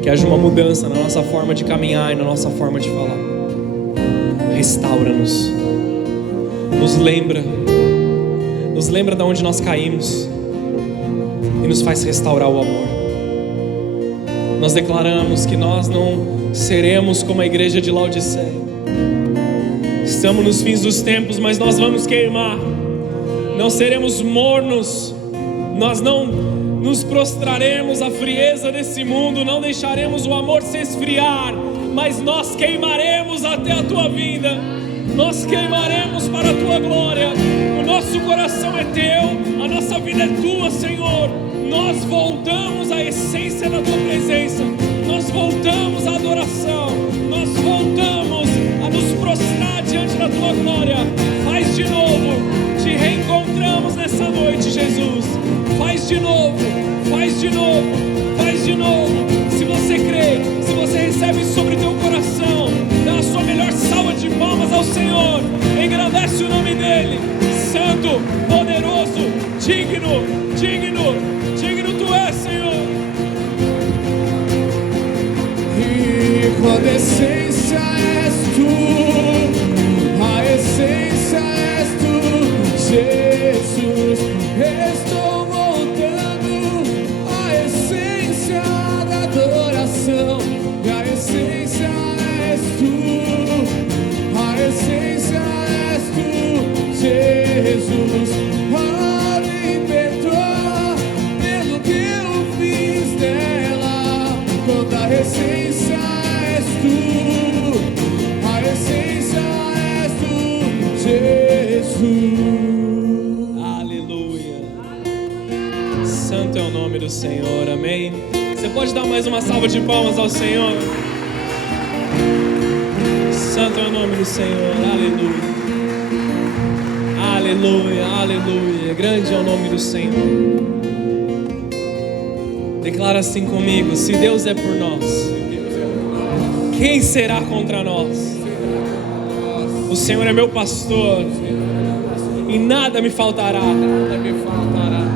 Que haja uma mudança na nossa forma de caminhar e na nossa forma de falar. Restaura-nos. Nos lembra de onde nós caímos e nos faz restaurar o amor. Nós declaramos que nós não seremos como a igreja de Laodiceia. Estamos nos fins dos tempos, mas nós vamos queimar. Não seremos mornos. Nós não nos prostraremos à frieza desse mundo. Não deixaremos o amor se esfriar, mas nós queimaremos até a Tua vinda. Nós queimaremos para a Tua glória. O nosso coração é Teu, a nossa vida é Tua, Senhor. Nós voltamos à essência da Tua presença. Nós voltamos à adoração. Nós voltamos a nos prostrar diante da Tua glória. Faz de novo. Te reencontramos nessa noite, Jesus. Faz de novo. Faz de novo. Faz de novo. Se você crê, se você recebe sobre o teu coração, dá a sua melhor salva de palmas ao Senhor. Engrandece o nome dEle. Santo, poderoso, digno, digno. Digno Tu és, Senhor. E quando a essência és Tu, a essência és Tu, Jesus. Estou voltando à essência da adoração. E a essência és Tu, a essência és Tu, Jesus. A essência és Tu, a essência és Tu, Jesus. Aleluia. Santo é o nome do Senhor, amém. Você pode dar mais uma salva de palmas ao Senhor? Santo é o nome do Senhor, aleluia. Aleluia, aleluia. Grande é o nome do Senhor. Declara assim comigo: se Deus é por nós, quem será contra nós? O Senhor é meu pastor e nada me faltará.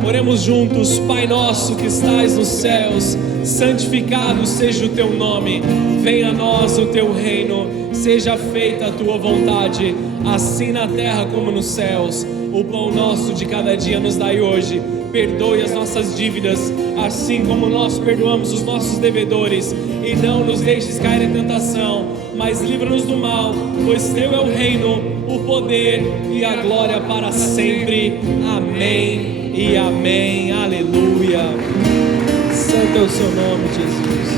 Oremos juntos. Pai nosso que estais nos céus, santificado seja o Teu nome. Venha a nós o Teu reino. Seja feita a Tua vontade, assim na terra como nos céus. O pão nosso de cada dia nos dai hoje. Perdoe as nossas dívidas, assim como nós perdoamos os nossos devedores. E não nos deixes cair em tentação, mas livra-nos do mal, pois Teu é o reino, o poder e a glória para sempre. Amém e amém. Aleluia. Santo é o Seu nome, Jesus.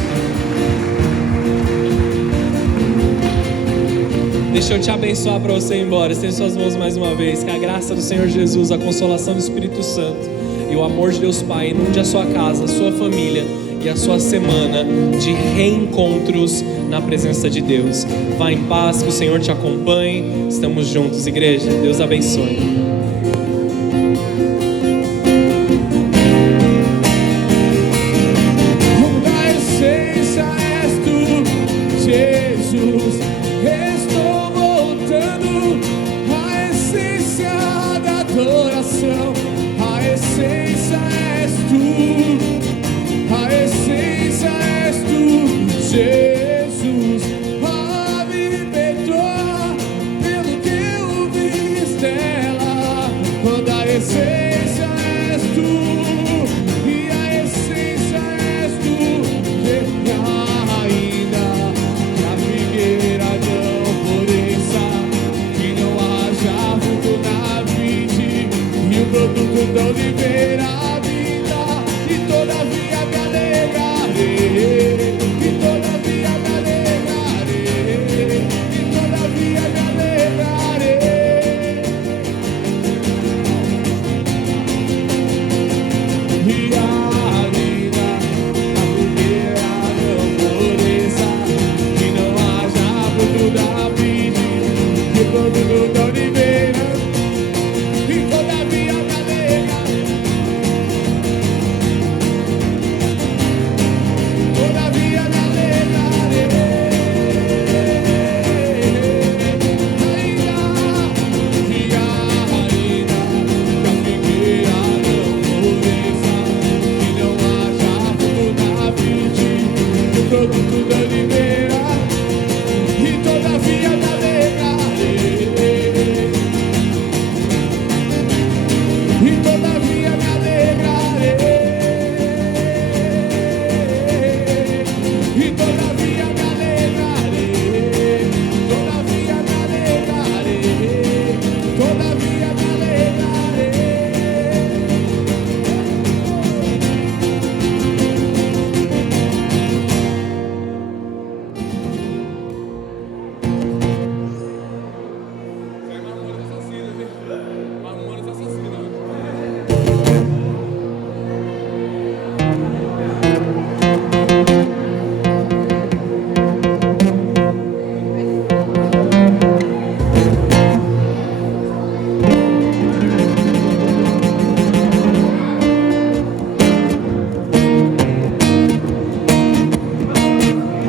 Deixa eu te abençoar para você ir embora. Estende suas mãos mais uma vez. Que a graça do Senhor Jesus, a consolação do Espírito Santo e o amor de Deus Pai inunde a sua casa, a sua família e a sua semana de reencontros na presença de Deus. Vá em paz, que o Senhor te acompanhe. Estamos juntos, igreja. Deus abençoe. A essência és Tu, Jesus. Estou voltando à essência da adoração.